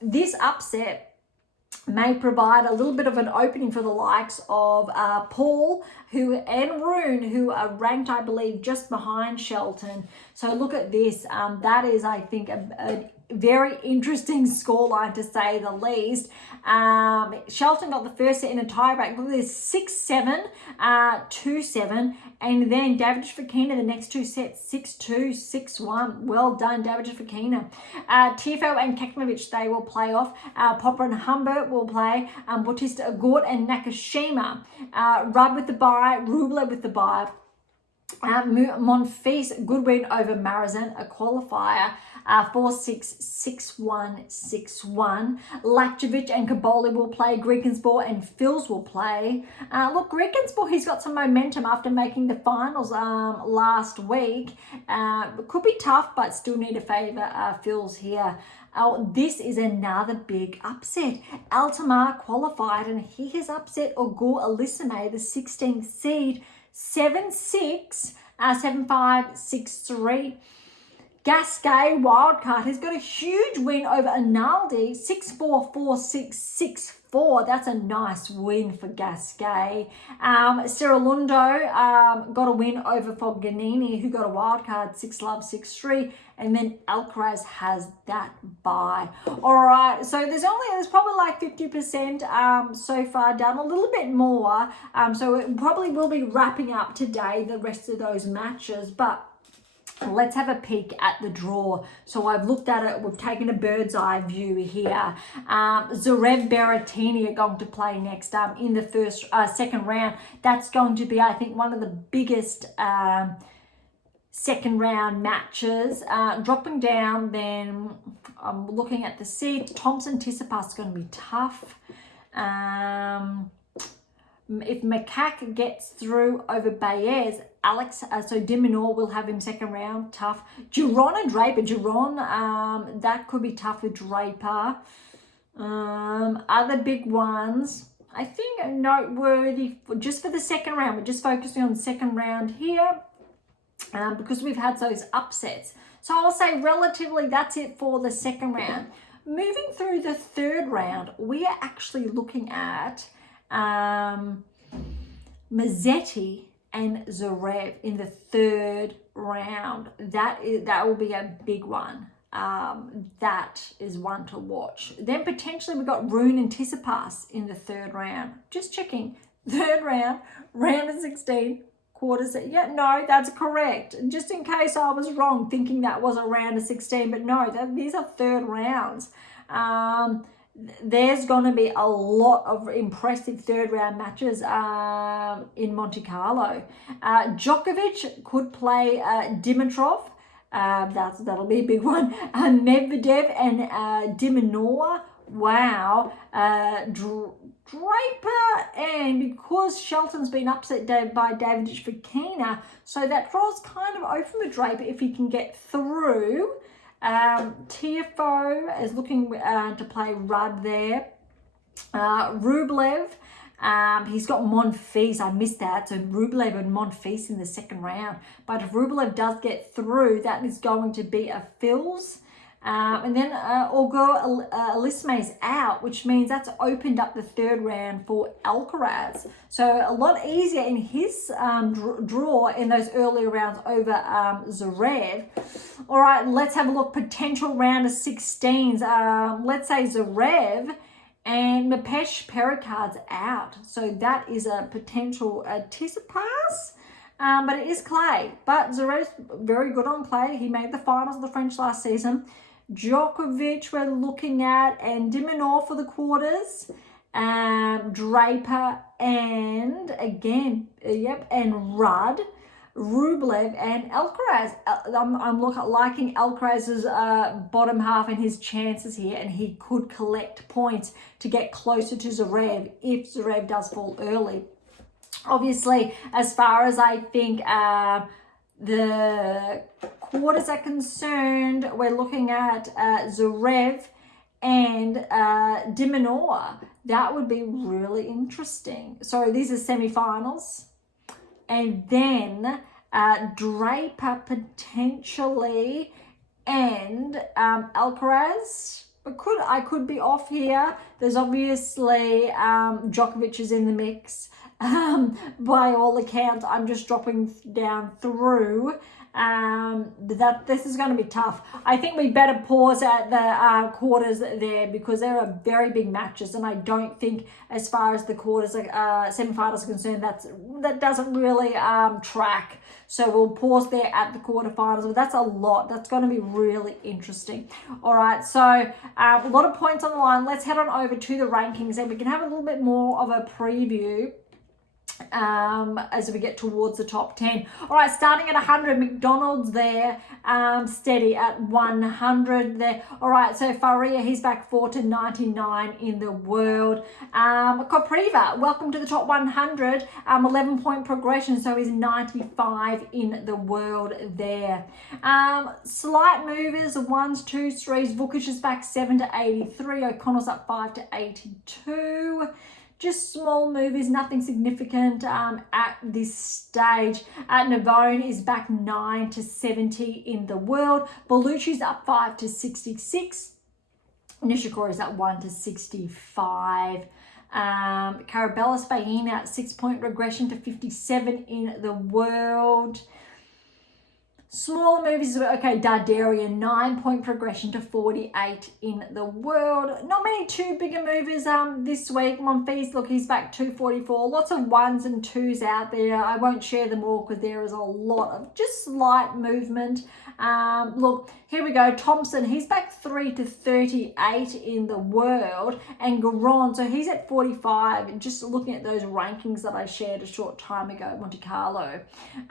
This upset may provide a little bit of an opening for the likes of Paul and Rune, who are ranked, I believe, just behind Shelton. So look at this. That is, I think, a very interesting scoreline, to say the least. Shelton got the first set in a tiebreak. Look at this, 6-7, 2-7. And then David Fokina, the next two sets, 6-2, 6-1. Well done, David Fokina. Tiafoe and Kekmanovic, they will play off. Popper and Humbert will play. Bautista Agut and Nakashima. Rudd with the bye, Rublev with the bye. Monfils, good win over Marizan, a qualifier. 4-6, 6-1, 6-1. Lakjovic and Kaboli will play. Greekensborg and Fils will play. Look, Greekensborg, he's got some momentum after making the finals last week. Could be tough, but still need to favour Fils here. This is another big upset. Altamar qualified, and he has upset Ogur Elisime, the 16th seed, 7-6, 7-5, 6-3. Gasquet wildcard has got a huge win over Analdi, 6-4, 4-6, 6-4. That's a nice win for Gasquet. Serralundo got a win over Fognini, who got a wildcard, 6-love, 6-3. And then Alcaraz has that bye. All right, so there's probably like 50% so far done, a little bit more. So it probably will be wrapping up today, the rest of those matches. But let's have a peek at the draw. So I've looked at it. We've taken a bird's eye view here. Zverev, Berrettini are going to play next in the second round. That's going to be, I think, one of the biggest second round matches. Dropping down, then I'm looking at the seed. Thompson Tsitsipas is going to be tough. If Macaque gets through over Baez, so Dimonor will have him second round, tough. Giron and Draper. Giron, that could be tough with Draper. Other big ones, I think, are noteworthy just for the second round. We're just focusing on the second round here because we've had those upsets. So I'll say relatively that's it for the second round. Moving through the third round, we are actually looking at Mazzetti and Zverev in the third round. That will be a big one. That is one to watch. Then potentially we've got Rune and Tsitsipas in the third round. Just checking. Third round, round of 16, quarters. Yeah, no, that's correct. Just in case I was wrong, thinking that was a round of 16, but no, these are third rounds. There's going to be a lot of impressive third round matches in Monte Carlo. Djokovic could play Dimitrov. That'll be a big one. Medvedev and Dimonor. Wow. Draper, and because Shelton's been upset by David Fokina, so that draw's kind of open for Draper if he can get through. Tiafoe is looking to play Rudd there. Rublev, he's got Monfils. I missed that. So Rublev and Monfils in the second round. But if Rublev does get through, that is going to be a Fils. And then Ogur Elisime is out, which means that's opened up the third round for Alcaraz. So a lot easier in his draw in those earlier rounds over Zverev. All right, let's have a look. Potential round of 16s. Let's say Zverev and Mapesh Pericard's out. So that is a potential Tsitsipas. But it is clay. But Zverev's very good on clay. He made the finals of the French last season. Djokovic we're looking at, and Dimonor for the quarters. Draper and again, and Rudd. Rublev and Alcaraz. I'm liking Alcaraz's bottom half and his chances here, and he could collect points to get closer to Zverev if Zverev does fall early. Obviously, as far as I think the quarters are concerned, we're looking at Zverev and de Minaur. That would be really interesting. So these are semifinals. And then Draper potentially, and Alcaraz. I could be off here. There's obviously Djokovic is in the mix. By all accounts, I'm just dropping down through. This is going to be tough. I think we better pause at the quarters there, because there are very big matches, and I don't think, as far as the quarters semifinals are concerned, that doesn't really track. So we'll pause there at the quarterfinals, but that's a lot. That's going to be really interesting. All right, so a lot of points on the line. Let's head on over to the rankings, and we can have a little bit more of a preview as we get towards the top 10. All right, starting at 100, McDonald's there, steady at 100 there. All right, so Faria, he's back 4 to 99 in the world. Kopriva, welcome to the top 100, 11-point progression, so he's 95 in the world there. Slight movers, 1s, 2s, 3s. Vukic is back 7 to 83. O'Connell's up 5 to 82. Just small movies, nothing significant at this stage. Navone is back 9 to 70 in the world. Bellucci's up 5 to 66. Nishikori is at 1 to 65. Carabella's Faina, 6-point regression to 57 in the world. Smaller movies, okay, Dardarian, 9-point progression to 48 in the world. Not many too bigger movies this week. Monfils, look, he's back 244. Lots of 1s and 2s out there. I won't share them all because there is a lot of just slight movement. Look, here we go. Thompson, he's back 3 to 38 in the world. And Garon, so he's at 45. Just looking at those rankings that I shared a short time ago at Monte Carlo.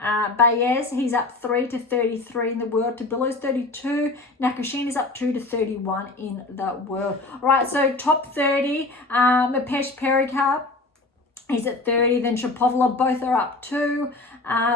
Baez, he's up 3 to 33 in the world. Tabillo's 32. Nakashina's up 2 to 31 in the world. All right, so top 30. Mapesh Perikar, he's at 30. Then Shapovalov, both are up 2.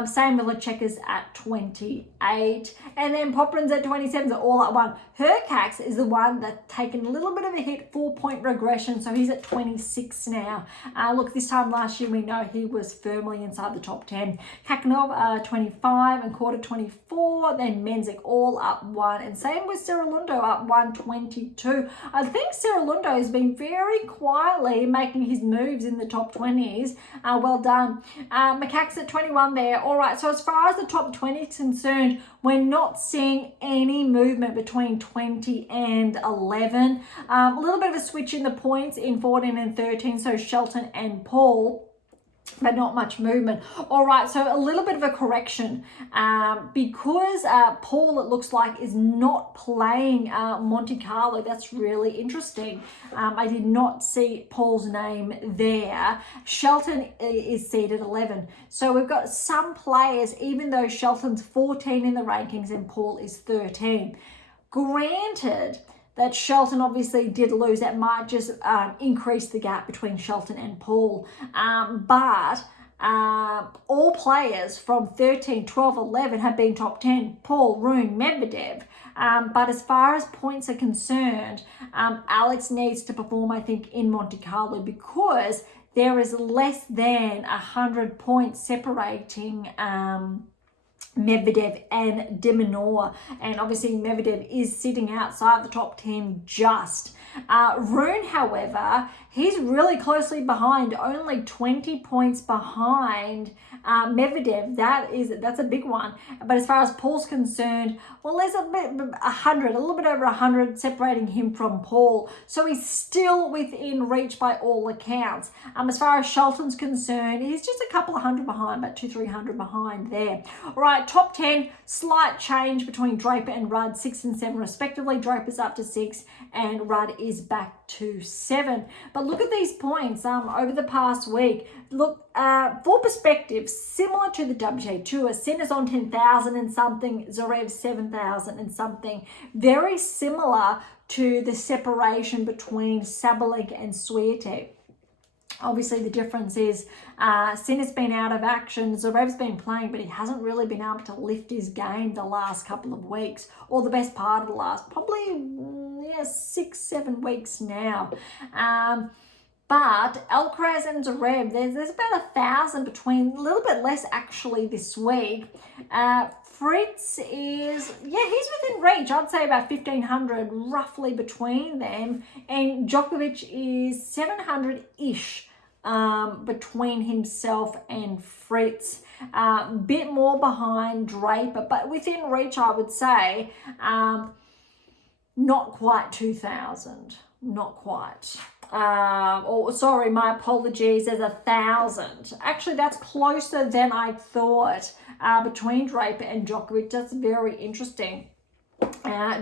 Same with Checkers at 28. And then Poprin's at 27. So all at 1. Hercax is the one that's taken a little bit of a hit, 4-point regression. So he's at 26 now. Look, this time last year, we know he was firmly inside the top 10. Kakanov, 25 and quarter 24. Then Menzik all up 1. And same with Ceralundo up 122. I think Ceralundo has been very quietly making his moves in the top 20s. Well done. Macaques at 21 there. All right, so as far as the top 20 is concerned, we're not seeing any movement between 20 and 11. A little bit of a switch in the points in 14 and 13, so Shelton and Paul, but not much movement. All right, so a little bit of a correction because Paul, it looks like, is not playing Monte Carlo. That's really interesting. I did not see Paul's name there. Shelton is seeded 11. So we've got some players, even though Shelton's 14 in the rankings and Paul is 13. Granted that Shelton obviously did lose, that might just increase the gap between Shelton and Paul. But all players from 13, 12, 11 have been top 10. Paul, Rune, Medvedev. But as far as points are concerned, Alex needs to perform, I think, in Monte Carlo, because there is less than 100 points separating Medvedev and de Minaur, and obviously Medvedev is sitting outside the top 10 just. Rune, however, he's really closely behind, only 20 points behind Medvedev. That's a big one. But as far as Paul's concerned, well, there's a little bit over 100 separating him from Paul. So he's still within reach by all accounts. As far as Shelton's concerned, he's just a couple of hundred behind, about 200-300 behind there. All right, right, top 10, slight change between Draper and Rudd, 6 and 7 respectively. Draper's up to 6 and Rudd is back to 7. But look at these points over the past week. Look, for perspective, similar to the WTA Tour, Sinner's on 10,000 and something, Zverev 7,000 and something. Very similar to the separation between Sabalenka and Swiatek. Obviously, the difference is Sinner's been out of action. Zverev's been playing, but he hasn't really been able to lift his game the last couple of weeks, or the best part of the last probably 6-7 weeks now. But Alcaraz and Zverev, there's about 1,000 between, a little bit less actually this week. Fritz is, he's within reach. I'd say about 1,500 roughly between them. And Djokovic is 700-ish between himself and Fritz. Bit more behind Draper, but within reach, I would say. Not quite 2,000. Not quite. Sorry, my apologies, there's 1,000. Actually, that's closer than I thought between Draper and Djokovic. That's very interesting.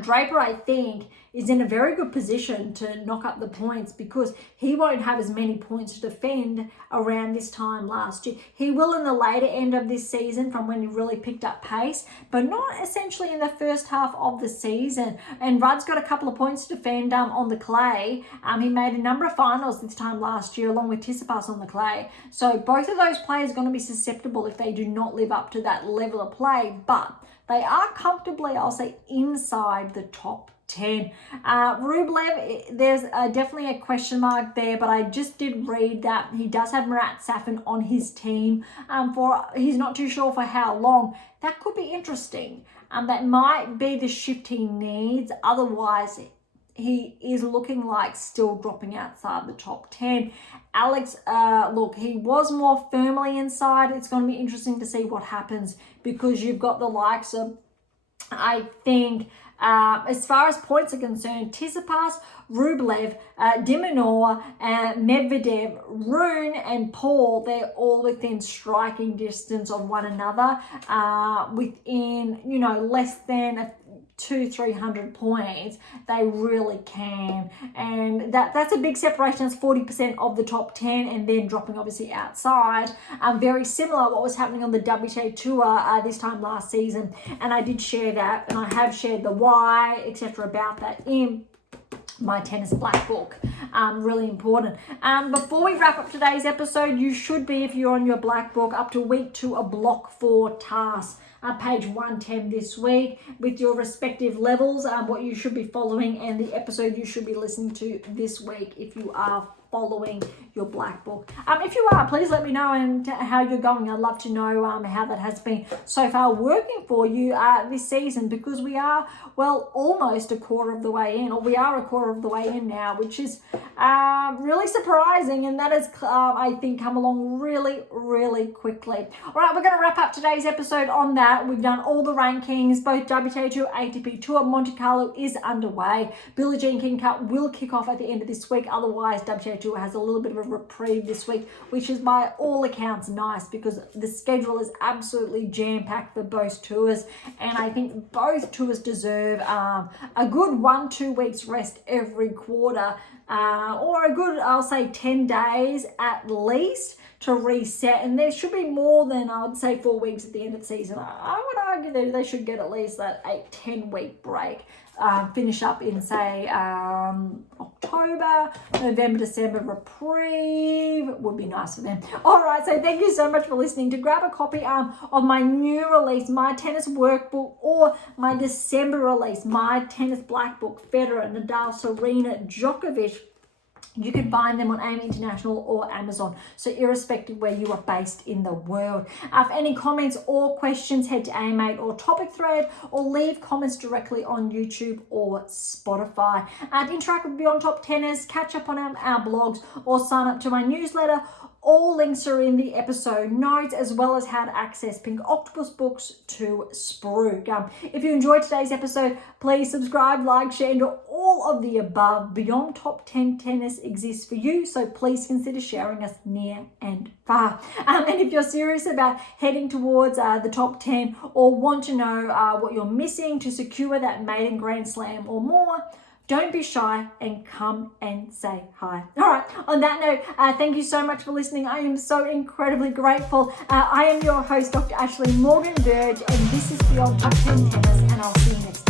Draper, I think, is in a very good position to knock up the points because he won't have as many points to defend around this time last year. He will in the later end of this season from when he really picked up pace, but not essentially in the first half of the season. And Rudd's got a couple of points to defend on the clay. He made a number of finals this time last year along with Tsitsipas on the clay. So both of those players are going to be susceptible if they do not live up to that level of play, but they are comfortably, I'll say, inside the top 10. Rublev, there's definitely a question mark there, but I just did read that he does have Marat Safin on his team he's not too sure for how long. That could be interesting. That might be the shift he needs. Otherwise, he is looking like still dropping outside the top 10. Alex, look, he was more firmly inside. It's going to be interesting to see what happens because you've got the likes of, I think, as far as points are concerned, Tsitsipas, Rublev, Dimonor, Medvedev, Rune and Paul, they're all within striking distance of one another, within, less than 200-300 points. They really can, and that's a big separation. That's 40% of the top 10, and then dropping obviously outside. Very similar what was happening on the WTA Tour this time last season, and I did share that, and I have shared the why, etc. about that in my tennis black book. Really important. Before we wrap up today's episode, you should be, if you're on your black book, up to week 2 of block 4 tasks. Page 110 this week with your respective levels, what you should be following, and the episode you should be listening to this week if you are following your black book. If you are, please let me know and how you're going. I'd love to know how that has been so far working for you this season, because we are, well, almost a quarter of the way in, or we are a quarter of the way in now, which is really surprising, and that has, I think, come along really, really quickly. All right, we're going to wrap up today's episode on that. We've done all the rankings. Both WTA Tour, ATP Tour, Monte Carlo is underway. Billie Jean King Cup will kick off at the end of this week. Otherwise, WTA Tour has a little bit of a reprieve this week, which is by all accounts nice, because the schedule is absolutely jam-packed for both tours, and I think both tours deserve a good 1-2 weeks rest every quarter, or a good, I'll say, 10 days at least to reset. And there should be more than, I would say, 4 weeks at the end of the season. I would argue that they should get at least that 8-10 week break. Finish up in, say, October, November, December reprieve would be nice for them. All right, so thank you so much for listening. To grab a copy of my new release, My Tennis Workbook, or my December release, My Tennis Black Book, Federer, Nadal, Serena, Djokovic, you can find them on AM8 International or Amazon, so irrespective where you are based in the world. For any comments or questions, head to AM8 or topic thread, or leave comments directly on YouTube or Spotify. To interact with Beyond Top Tennis, catch up on our blogs, or sign up to my newsletter, all links are in the episode notes, as well as how to access Pink Octopus books to Spruik. If you enjoyed today's episode, please subscribe, like, share, and do all of the above beyond top 10 tennis exists for you, so please consider sharing us near and far. And if you're serious about heading towards the top 10 or want to know what you're missing to secure that maiden Grand Slam or more, don't be shy and come and say hi. All right, on that note, thank you so much for listening. I am so incredibly grateful. I am your host, Dr. Ashley Morgan Berge, and this is Beyond Top 10 Tennis, and I'll see you next time.